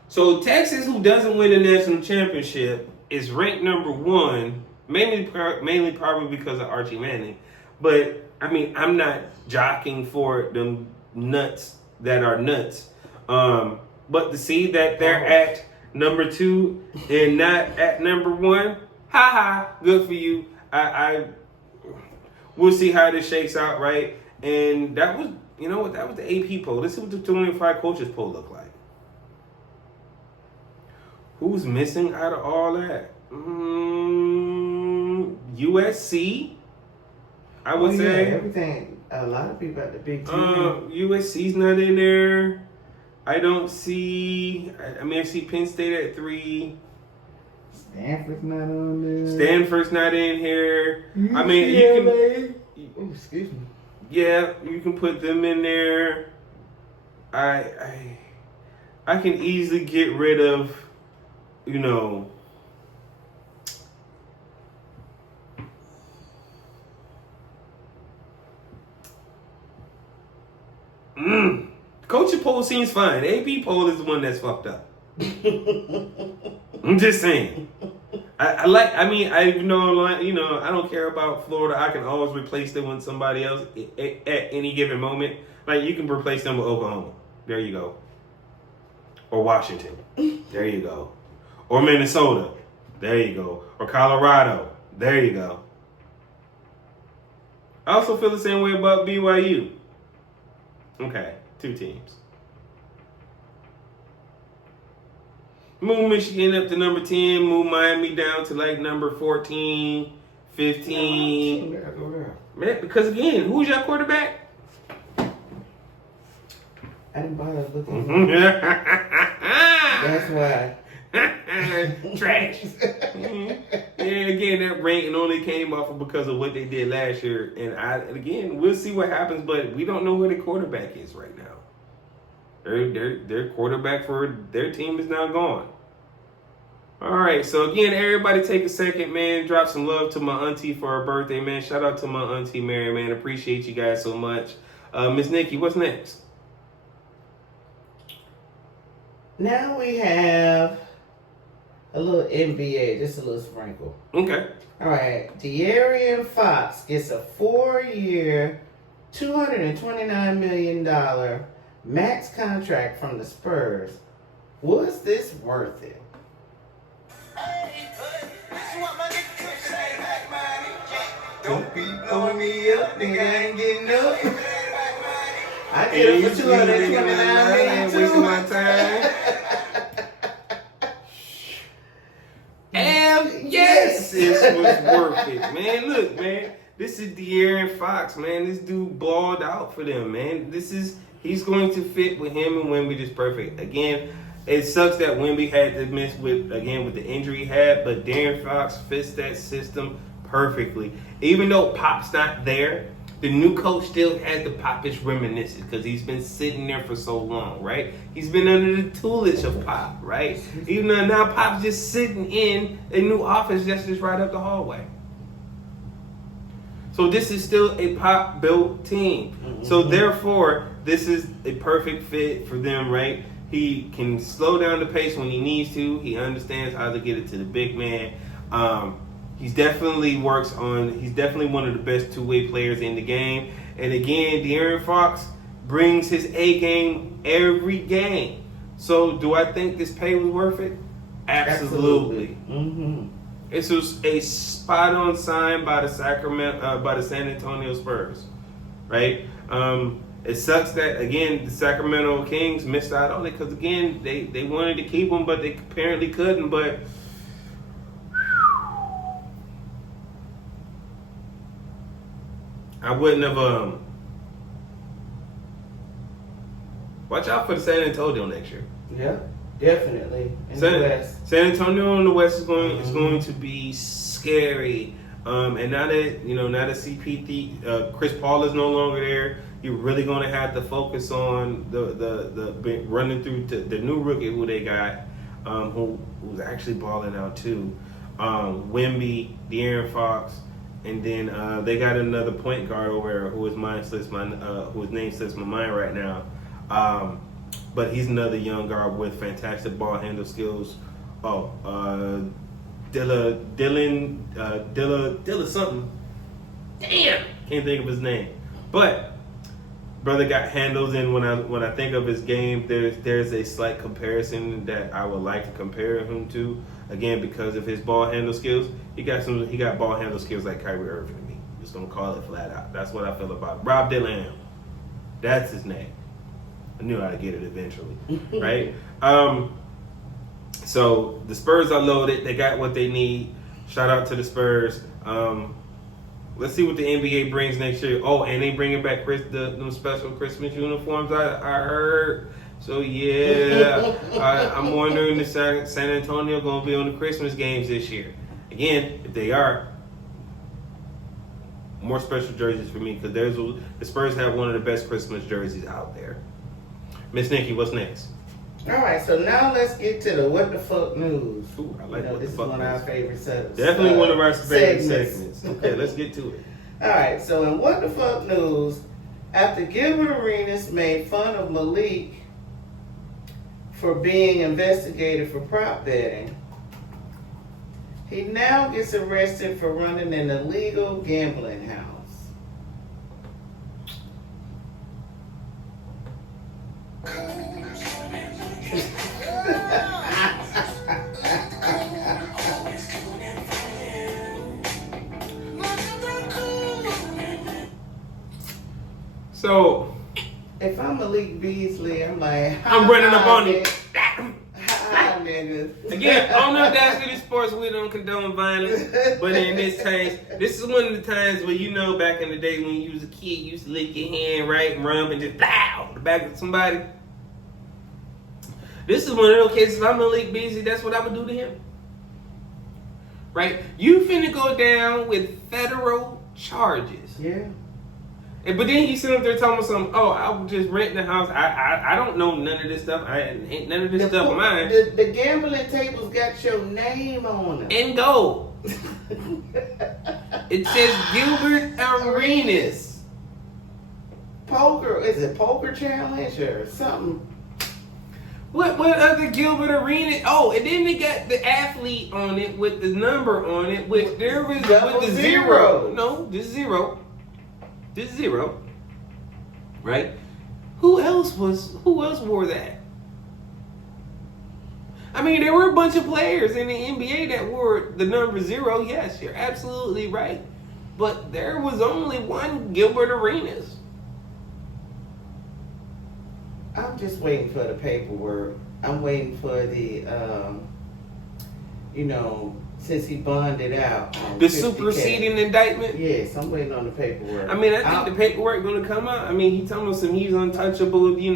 So Texas, who doesn't win the national championship, is ranked number 1, mainly probably because of Archie Manning. But I mean, I'm not jockeying for them nuts that are nuts. But to see that they're at number 2 and not at number 1, good for you. We'll see how this shakes out, right? And that was, you know what, that was the AP poll. Let's see what the 25 coaches poll look like. Who's missing out of all that? USC, I would say. Everything. A lot of people at the Big Ten. USC's not in there. I don't see. I see Penn State at 3. Stanford's not on there. Stanford's not in here. UCLA. I mean, you can. Oh, excuse me. Yeah, you can put them in there. I can easily get rid of, you know, coaching poll seems fine. AP poll is the one that's fucked up. I'm just saying. I don't care about Florida. I can always replace them with somebody else at any given moment. Like, you can replace them with Oklahoma. There you go. Or Washington. There you go. Or Minnesota. There you go. Or Colorado. There you go. I also feel the same way about BYU. Okay, 2 teams. Move Michigan up to number 10. Move Miami down to like number 14, 15. Man, because again, who's your quarterback? I didn't bother looking. That's why. Trash. And again, that ranking only came off of because of what they did last year. And again, we'll see what happens, but we don't know who the quarterback is right now. Their quarterback for their team is now gone. All right, so again, everybody take a second, man. Drop some love to my auntie for her birthday, man. Shout out to my auntie Mary, man. Appreciate you guys so much. Miss Nikki, what's next? Now we have a little NBA, just a little sprinkle. Okay. All right, aaronFox gets a 4-year, $229 million max contract from the Spurs. Was this worth it? Don't be throwing me up, nigga, I ain't getting up. I did it for $229 million too. Wasting my time. And yes, this was worth it, man. Look, man, this is aaronFox, man. This dude balled out for them, man. He's going to fit with him and Wemby just perfect. Again, it sucks that Wemby had to miss with the injury he had, but aaronFox fits that system perfectly. Even though Pop's not there, the new coach still has the Popish reminiscence because he's been sitting there for so long, right? He's been under the tutelage of Pop, right? Even though now Pop's just sitting in a new office that's just right up the hallway. So this is still a pop-built team. Mm-hmm. So therefore, this is a perfect fit for them, right? He can slow down the pace when he needs to. He understands how to get it to the big man. He's definitely one of the best two-way players in the game. And again, aaronFox brings his A game every game. So do I think this pay was worth it? Absolutely. Mm-hmm. This was a spot-on sign by the San Antonio Spurs, right? It sucks that, again, the Sacramento Kings missed out on it because, again, they wanted to keep him, but they apparently couldn't. But I wouldn't have. Watch out for the San Antonio next year. Yeah, definitely. In the West. San Antonio in the West is going to be scary. And now that CP3, Chris Paul is no longer there, you're really going to have to focus on the running through the new rookie who they got, who's actually balling out too. Wemby, aaronFox, and then they got another point guard over there whose name slips my mind right now. But he's another young guard with fantastic ball handle skills. Dilla something. Damn, can't think of his name. But brother got handles, and when I think of his game, there's a slight comparison that I would like to compare him to. Again, because of his ball handle skills, he got ball handle skills like Kyrie Irving to me. Just gonna call it flat out. That's what I feel about Rob Dillingham. That's his name. I knew how to get it eventually, right? So the Spurs are loaded. They got what they need. Shout out to the Spurs. Let's see what the NBA brings next year. Oh, and they bringing back them special Christmas uniforms. I heard. So yeah, I'm wondering if San Antonio going to be on the Christmas games this year. Again, if they are, more special jerseys for me because the Spurs have one of the best Christmas jerseys out there. Miss Nikki, what's next? All right, so now let's get to the what the fuck news. Ooh, I like what this the fuck is one of our favorite segments. Definitely one of our favorite segments. Okay, let's get to it. All right, so in what the fuck news, after Gilbert Arenas made fun of Malik for being investigated for prop betting, he now gets arrested for running an illegal gambling house. So, if I'm Malik Beasley, I'm like, I'm running up on it. Hi, niggas. Again, on AwwDacity Sports, we don't condone violence, but in this case, this is one of the times where, back in the day when you was a kid, you used to lick your hand, right, and run and just pow, the back of somebody. This is one of those cases, if I'm Malik Beasley, that's what I would do to him. Right? You finna go down with federal charges. Yeah. But then he sit up there telling me something, I was just renting the house. I don't know none of this stuff. Ain't none of this stuff mine. The gambling tables got your name on them. And go. It says Gilbert Arenas. Poker, is it Poker Challenge or something? What other Gilbert Arenas? Oh, and then they got the athlete on it with the number on it, which there was with the zero. No, this zero. This is zero, right? Who else wore that? I mean, there were a bunch of players in the NBA that wore the number 0. Yes, you're absolutely right. But there was only one Gilbert Arenas. I'm just waiting for the paperwork. I'm waiting for the, since he bonded out. The superseding indictment? Yes, I'm waiting on the paperwork. I mean, I think the paperwork going to come out. I mean, he told us he's untouchable. He.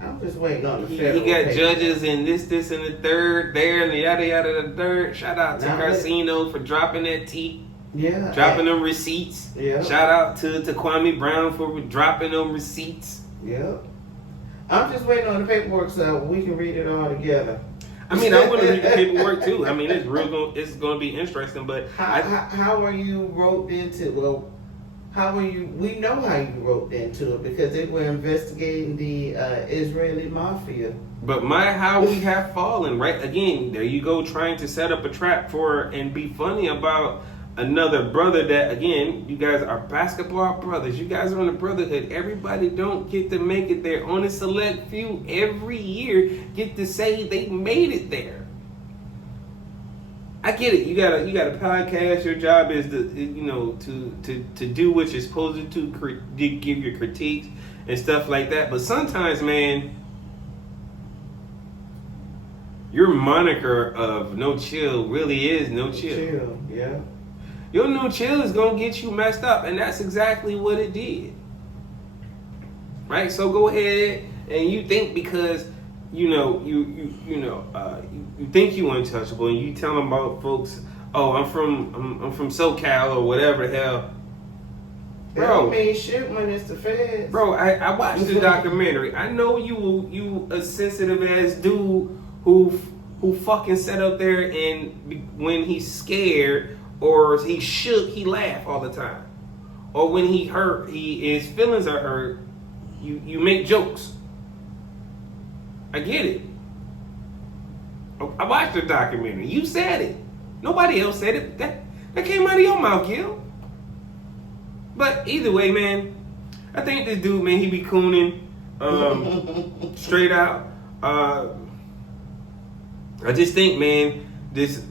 I'm just waiting on the federal He got paperwork. judges and this, and the third, there, and the yada, yada, the third. Shout out to Carcino for dropping that T. Yeah. Dropping them receipts. Yeah. Shout out to Kwame Brown for dropping them receipts. Yep. I'm just waiting on the paperwork so we can read it all together. I mean, I want to read the paperwork too. I mean, it's going to be interesting. But how are you roped into? Well, how are you? We know how you roped into it because they were investigating the Israeli mafia. But how we have fallen, right? Again, there you go, trying to set up a trap for and be funny about another brother that, again, you guys are basketball brothers. You guys are in a brotherhood. Everybody don't get to make it there. Only select few every year get to say they made it there. I get it. You got a podcast. Your job is to do what you're supposed to give your critiques and stuff like that. But sometimes, man, your moniker of no chill really is no chill. Yeah. Your no chill is gonna get you messed up, and that's exactly what it did. Right? So go ahead and you think because you think you untouchable, and you tell them about folks. Oh, I'm from SoCal or whatever the hell. Bro, that don't mean shit when it's the feds. Bro, I watched the documentary. I know you a sensitive ass dude who fucking sat up there and when he's scared or he's shook, he laugh all the time. Or when he hurt, his feelings are hurt, you make jokes. I get it. I watched the documentary. You said it. Nobody else said it. That came out of your mouth, Gil. But either way, man, I think this dude, man, he be cooning straight out. I just think, man, this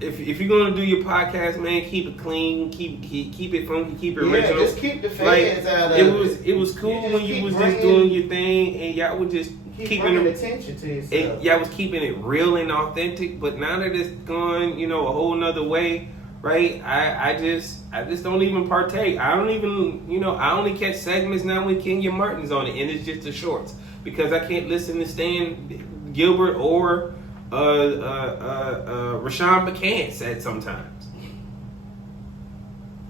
if you're gonna do your podcast, man, keep it clean, keep it funky, keep it original. Just keep the fans out of it. It was cool when you was just doing your thing and y'all would just keeping attention to yourself. Y'all was keeping it real and authentic, but now that it's gone, a whole nother way, right? I just don't even partake. I don't even, I only catch segments now when Kenya Martin's on it, and it's just the shorts because I can't listen to Stan Gilbert or Rashawn McCann said sometimes.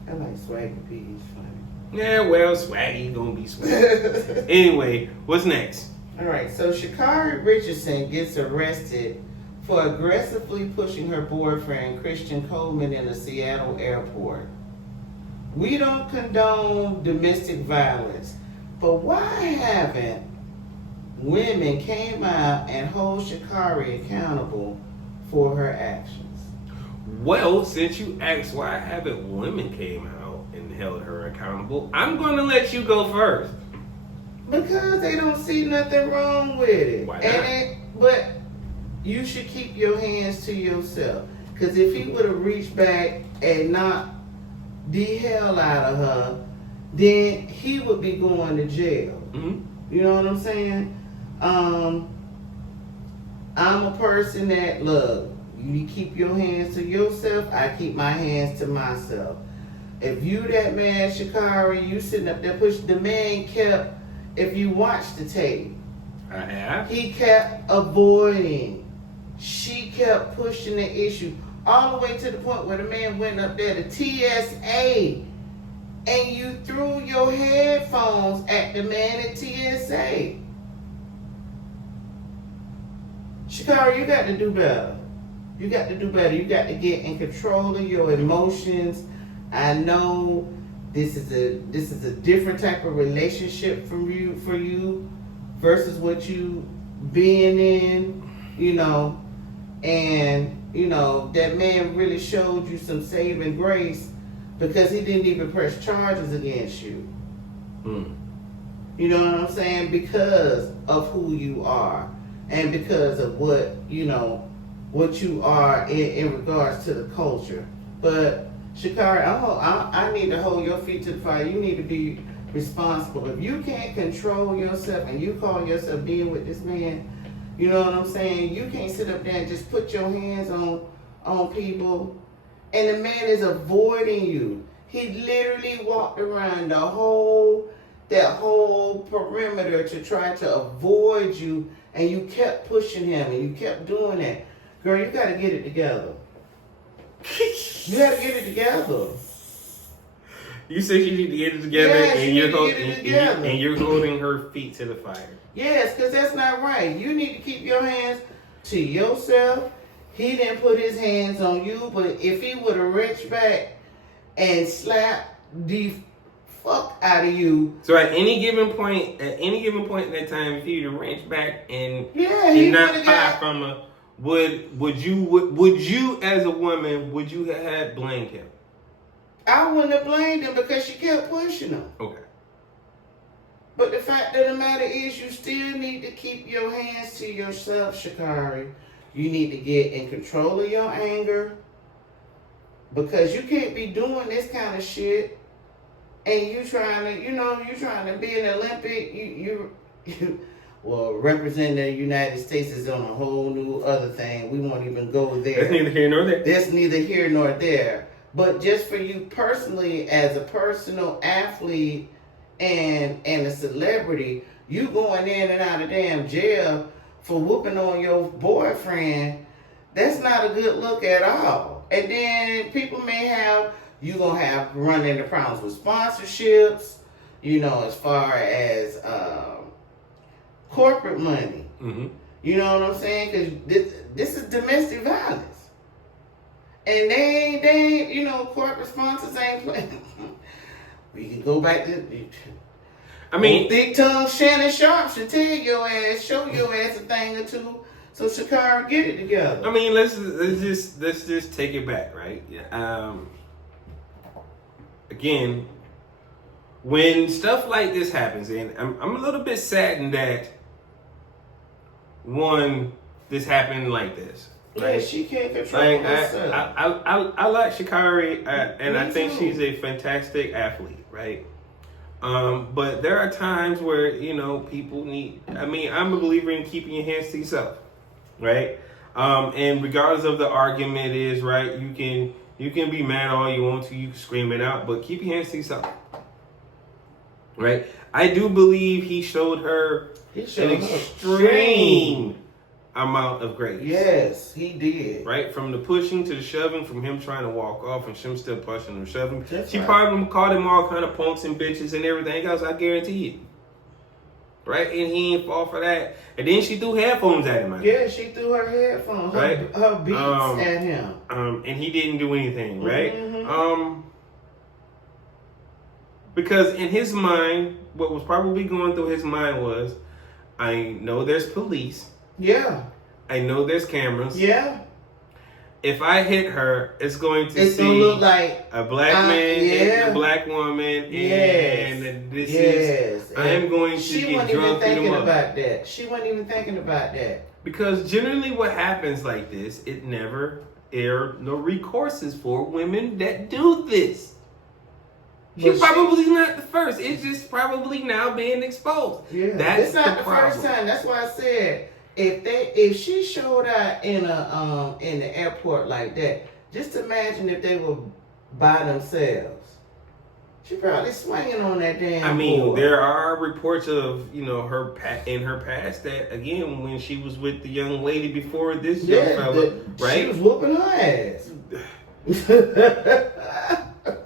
I like Swaggy P. He's funny. Yeah, well, Swaggy gonna be Swaggy. Anyway, what's next? All right, so Sha'Carri Richardson gets arrested for aggressively pushing her boyfriend Christian Coleman in a Seattle airport. We don't condone domestic violence, but why haven't women came out and hold Sha'Carri accountable for her actions? Well, since you asked why haven't women came out and held her accountable, I'm going to let you go first. Because they don't see nothing wrong with it. Why not? But you should keep your hands to yourself. Because if he would have reached back and knocked the hell out of her, then he would be going to jail. Mm-hmm. You know what I'm saying? I'm a person that, look, you keep your hands to yourself, I keep my hands to myself. If you that man, Sha'Carri, you sitting up there pushing, the man kept, if you watch the tape, I have. he kept avoiding. She kept pushing the issue all the way to the point where the man went up there to TSA and you threw your headphones at the man at TSA. Sha'Carri, you got to do better. You got to do better. You got to get in control of your emotions. I know this is a different type of relationship for you versus what you being in, and that man really showed you some saving grace because he didn't even press charges against you. You know what I'm saying? Because of who you are and because of what you are in regards to the culture. But Sha'Carri, I need to hold your feet to the fire. You need to be responsible. If you can't control yourself and you call yourself being with this man, you know what I'm saying? You can't sit up there and just put your hands on people. And the man is avoiding you. He literally walked around that whole perimeter to try to avoid you, and you kept pushing him and you kept doing that. Girl, you gotta get it together. You gotta get it together. You said you need to get it together, Yes, and you're holding her feet to the fire. Yes, because that's not right. You need to keep your hands. to yourself. He didn't put his hands on you, but if he would have reached back and slapped the fuck out of you. So at any given point in that time, if you to reach back and not fire from her, would you as a woman, would you have blamed him? I wouldn't have blamed him because she kept pushing him. Okay. But the fact of the matter is, you still need to keep your hands to yourself, Sha'Carri. You need to get in control of your anger, because you can't be doing this kind of shit and you trying to be an Olympic. Well, representing the United States is on a whole new other thing. We won't even go there. That's neither here nor there. That's neither here nor there. But just for you personally, as a personal athlete and a celebrity, you going in and out of damn jail for whooping on your boyfriend, that's not a good look at all. And then people may you're going to have run into problems with sponsorships, as far as corporate money. Mm-hmm. You know what I'm saying? Because this is domestic violence. And they ain't, corporate sponsors ain't playing. We can go back to... thick tongue Shannon Sharp should tell your ass, show your ass a thing or two, so Sha'Carri get it together. I mean, let's just take it back, right? Again, when stuff like this happens, and I'm a little bit saddened that this happened like this. Right? Yeah, she can't control herself. I like Sha'Carri, and I think too. she's a fantastic athlete, right? But there are times where, people need, I'm a believer in keeping your hands to yourself, right? And regardless of the argument is, right, you can be mad all you want to, you can scream it out, but keep your hands to yourself, right? I do believe he showed her an extreme amount of grace. Yes, he did. Right? From the pushing to the shoving, from him trying to walk off and him still pushing and shoving. That's She right. probably called him all kind of punks and bitches and everything else, I guarantee you. Right? And he ain't fall for that. And then she threw headphones at him. Yeah, she threw her headphones, her beats at him. And he didn't do anything, right? Mm-hmm. Because in his mind, what was probably going through his mind was, I know there's police. Yeah. I know there's cameras. Yeah. If I hit her, it's going to It's gonna look like a black man hitting a black woman, and this is. I am going to get drunk in the mud. She wasn't even thinking about that. Because generally, what happens like this, it never no recourses for women that do this. She's probably not the first. It's just probably now being exposed. Yeah, that's it's not the problem. first time. That's why I said if she showed out in the airport like that, just imagine if they were by themselves. She probably swinging on that damn. board. There are reports of her in her past that again when she was with the young lady before this young fella, right? She was whooping her ass.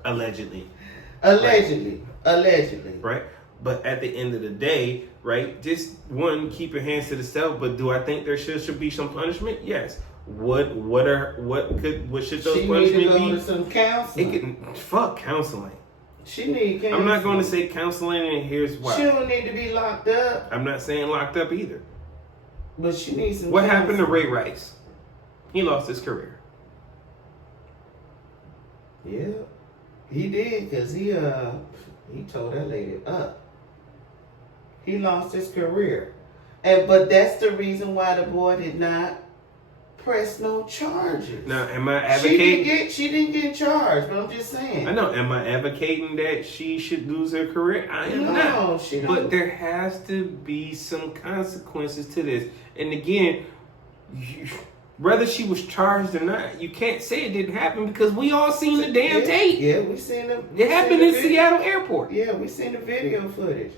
Allegedly. Allegedly. Right? But at the end of the day, right, just one, keep your hands to the self, but do I think there should be some punishment? Yes. What should those punishments be? She need to go to some counseling. Fuck counseling. She need counseling. I'm not going to say counseling, and here's why. She don't need to be locked up. I'm not saying locked up either. But she needs some What counseling. happened to Ray Rice? He lost his career. Yeah. He did, because he told that lady up. He lost his career. But that's the reason why the boy did not press no charges. Now, am I advocating? She didn't get charged, but I'm just saying. I know. Am I advocating that she should lose her career? I am not. No, she don't. But there has to be some consequences to this. And again, whether she was charged or not, you can't say it didn't happen because we all seen the damn tape. Yeah, we seen it. It happened in Seattle Airport. Yeah, we seen the video footage.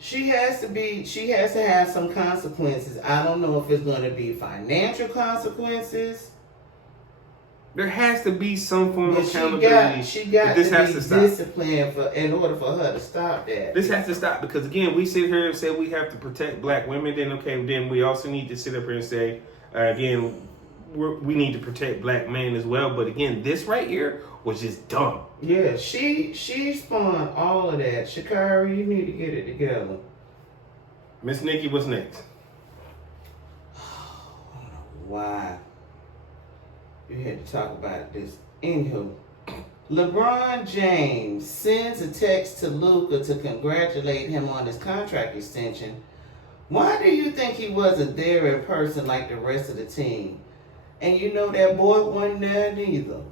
She has to have some consequences. I don't know if it's going to be financial consequences. There has to be some form of But accountability. she got this to has be to stop. disciplined in order for her to stop that. This has to stop because again, we sit here and say we have to protect black women. Then we also need to sit up here and say again, we need to protect black men as well. But again, this right here was just dumb. Yeah, she spawned all of that. Sha'Carri, you need to get it together. Miss Nikki, what's next? Why? You had to talk about this. Anywho, LeBron James sends a text to Luka to congratulate him on his contract extension. Why do you think he wasn't there in person like the rest of the team? And you know that boy wasn't there neither.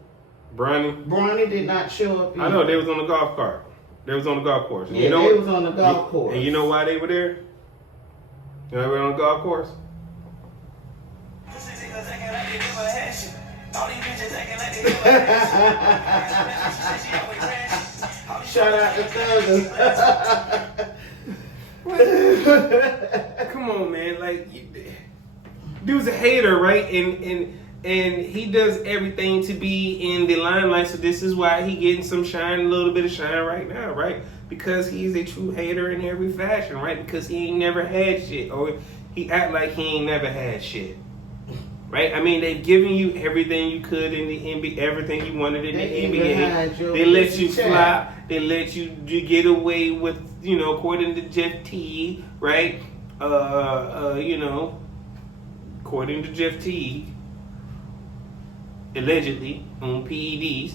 Bronny did not show up either. I know, they was on the golf cart. They was on the golf course. And yeah, they was on the golf course. And you know why they were there? You know they were on the golf course? Shout out to Thugger. Come on, man. Like, dude's a hater, right? And he does everything to be in the limelight. So this is why he getting some shine, a little bit of shine right now, right? Because he's a true hater in every fashion, right? Because he ain't never had shit, or he act like he ain't never had shit. Right? I mean, they've given you everything you could in the NBA, everything you wanted in the NBA. They let you fly. They let you get away with, you know, according to Jeff Teague, right? You know, according to Jeff Teague, allegedly on PEDs.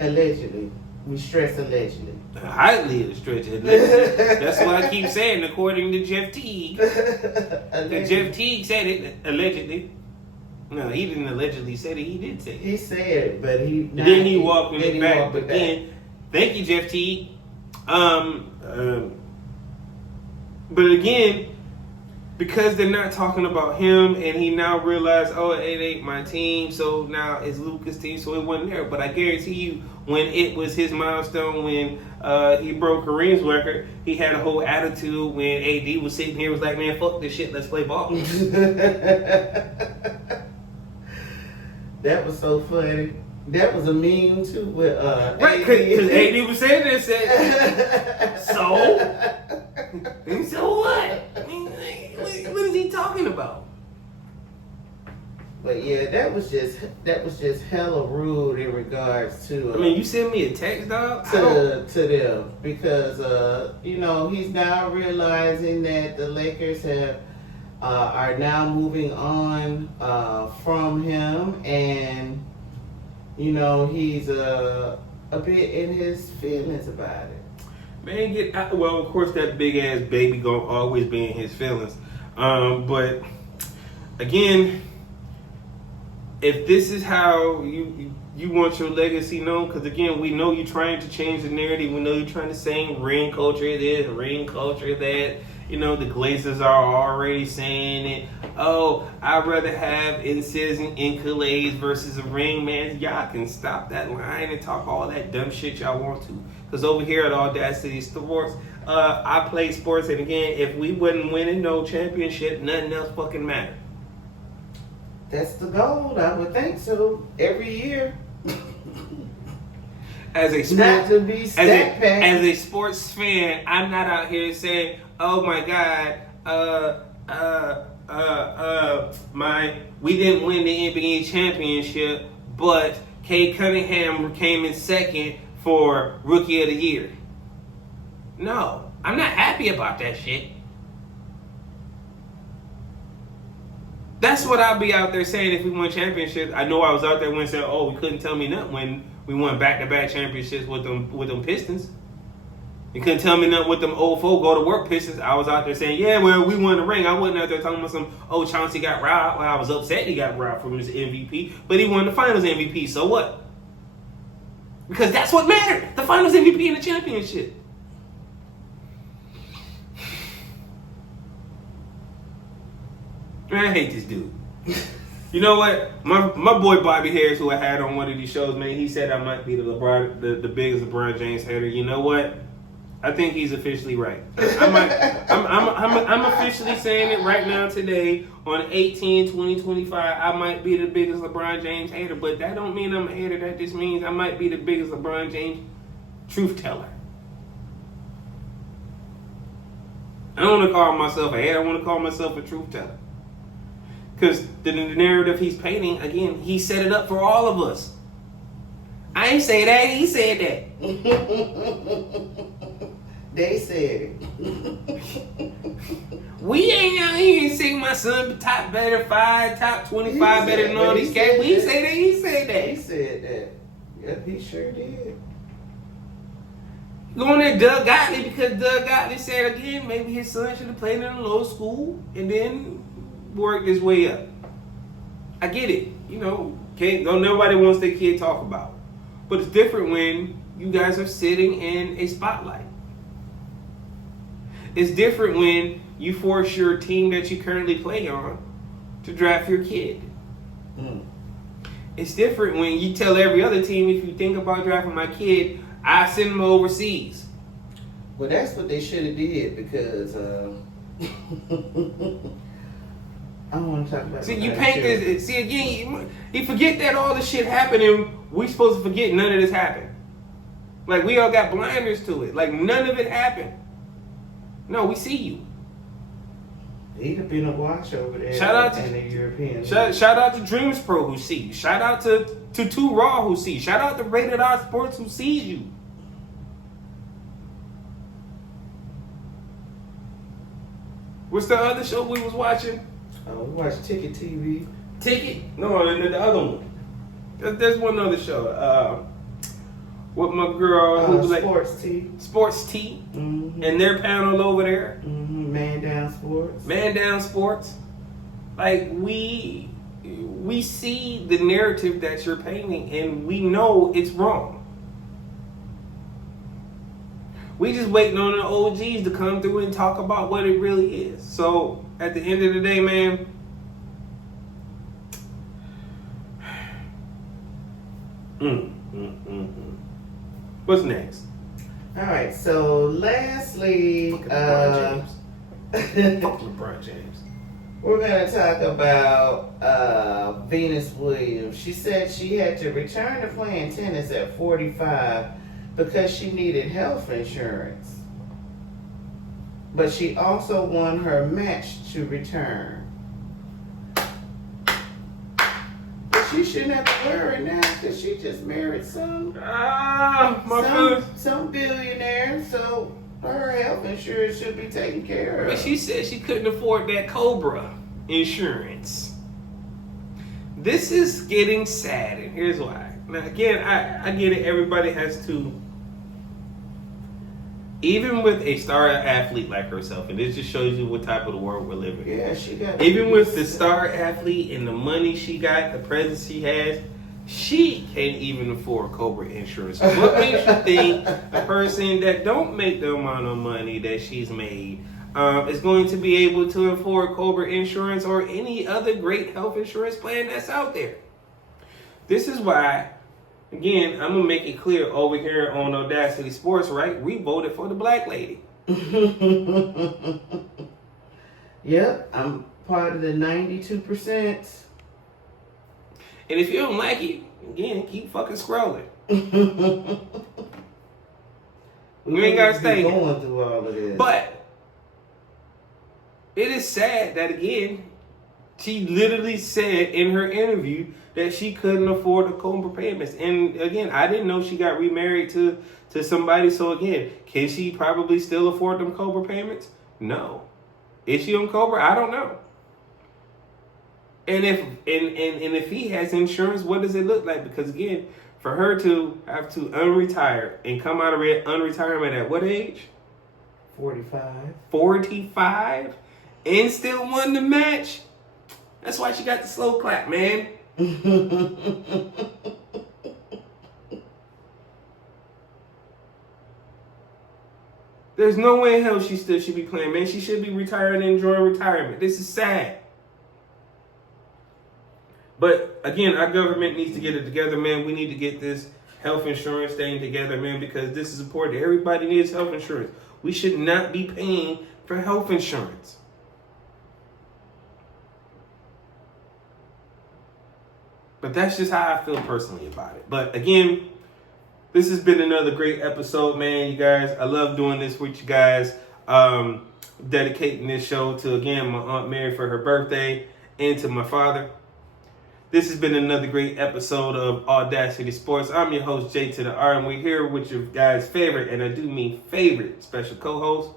Allegedly. We stress allegedly. Highly stretched. That's why I keep saying, according to Jeff Teague. Jeff Teague said it, allegedly. No, he didn't allegedly say it. He did say it. He said it, but then he walked it back. But again, thank you, Jeff Teague. But again, because they're not talking about him, and he now realized, oh, it ain't my team, so now it's Luka's team, so it wasn't there. But I guarantee you, when it was his milestone, when he broke Kareem's record, he had a whole attitude when AD was sitting here, was like, man, fuck this shit, let's play ball. That was so funny. That was a meme too with right, because AD was saying this, so? And so what? I mean, what is he talking about? But yeah, that was just hella rude in regards to. I mean, you sent me a text, dog. To them because you know, he's now realizing that the Lakers are now moving on from him, and you know, he's a bit in his feelings about it. Man, get out. Well, of course, that big ass baby gonna always be in his feelings. But again, if this is how you want your legacy known, because again, we know you're trying to change the narrative. We know you're trying to say ring culture this, ring culture that. You know, the Glazers are already saying it. Oh, I'd rather have incision in Calais versus a ring, man. Y'all can stop that line and talk all that dumb shit y'all want to. Because over here at AwwDacity Sports, I play sports, and again, if we wasn't winning no championship, nothing else fucking mattered. That's the goal, I would think so. Every year. As a sports fan, I'm not out here saying, oh my God, we didn't win the NBA championship, but Kay Cunningham came in second for Rookie of the Year. No, I'm not happy about that shit. That's what I'll be out there saying if we won championships. I know I was out there when saying, oh, we couldn't tell me nothing when we won back-to-back championships with them Pistons. You couldn't tell me nothing with them old folk go to work Pistons. I was out there saying, yeah, well, we won the ring. I wasn't out there talking about some, oh, Chauncey got robbed. Well, I was upset he got robbed from his MVP, but he won the finals MVP, so what? Because that's what mattered. The finals MVP and the championship. Man, I hate this dude. You know what? My boy Bobby Harris, who I had on one of these shows, man, he said I might be the biggest LeBron James hater. You know what? I think he's officially right. I I'm officially saying it right now today on 18/20/25. I might be the biggest LeBron James hater, but that don't mean I'm a hater. That just means I might be the biggest LeBron James truth teller. I don't want to call myself a hater. I want to call myself a truth teller. Because the narrative he's painting, again, he set it up for all of us. I ain't say that. He said that. They said it. We ain't out here saying my son top better 5, top 25 better than all these cats. We say that. He said that. He said that. Yep, he sure did. Going at Doug Gottlieb because Doug Gottlieb said again maybe his son should have played in a low school and then worked his way up. I get it. Don't nobody wants their kid talk about. But it's different when you guys are sitting in a spotlight. It's different when you force your team that you currently play on to draft your kid. It's different when you tell every other team, if you think about drafting my kid, I send them overseas. Well, that's what they should have did because I don't want to talk about. See, you paint this. See, again, you forget that all this shit happened, and we supposed to forget none of this happened. Like we all got blinders to it. Like none of it happened. No, we see you. He'd have been a watch over there. Shout out to the European. Shout out to Dreams Pro who sees you. Shout out to 2 Raw who sees you. Shout out to Rated R Sports who sees you. What's the other show we was watching? We watched Ticket TV. Ticket? No, the other one. There's one other show. With my girl who was Sports Tea. Sports Tea. Mm-hmm. And their panel over there. Mm-hmm. Man Down Sports. Man Down Sports. Like we see the narrative that you're painting and we know it's wrong. We just waiting on the OGs to come through and talk about what it really is. So at the end of the day, man, what's next? All right. So lastly, LeBron James. We're going to talk about Venus Williams. She said she had to return to playing tennis at 45 because she needed health insurance. But she also won her match to return. But she shouldn't have to worry now because she just married some billionaire. So her health insurance should be taken care of. But she said she couldn't afford that Cobra insurance. This is getting sad, and here's why. Now, again, I get it. Everybody has to, even with a star athlete like herself, and this just shows you what type of the world we're living in. Yeah, she got. Even with the star athlete and the money she got, the presence she has, she can't even afford Cobra insurance. What makes you think a person that don't make the amount of money that she's made is going to be able to afford Cobra insurance or any other great health insurance plan that's out there? This is why, again, I'm going to make it clear over here on AwwDacity Sports, right? We voted for the black lady. Yep, I'm part of the 92%. And if you don't like it, again, keep fucking scrolling. You ain't gotta stay going through all of this. But it is sad that, again, she literally said in her interview that she couldn't afford the Cobra payments. And again, I didn't know she got remarried to somebody. So again, can she probably still afford them Cobra payments? No. Is she on Cobra? I don't know. And if he has insurance, what does it look like? Because again, for her to have to unretire and come out of unretirement at what age? 45. 45? And still won the match? That's why she got the slow clap, man. There's no way in hell she still should be playing, man. She should be retiring and enjoying retirement. This is sad. But again, our government needs to get it together, man. We need to get this health insurance thing together, man, because this is important. Everybody needs health insurance. We should not be paying for health insurance. But that's just how I feel personally about it. But again, this has been another great episode, man. You guys, I love doing this with you guys. Dedicating this show to, again, my Aunt Mary for her birthday and to my father. This has been another great episode of AwwDacity Sports. I'm your host, J2DaR, and we're here with your guys' favorite, and I do mean favorite, special co-host.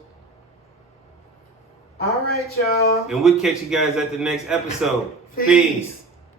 All right, y'all. And we'll catch you guys at the next episode. Peace.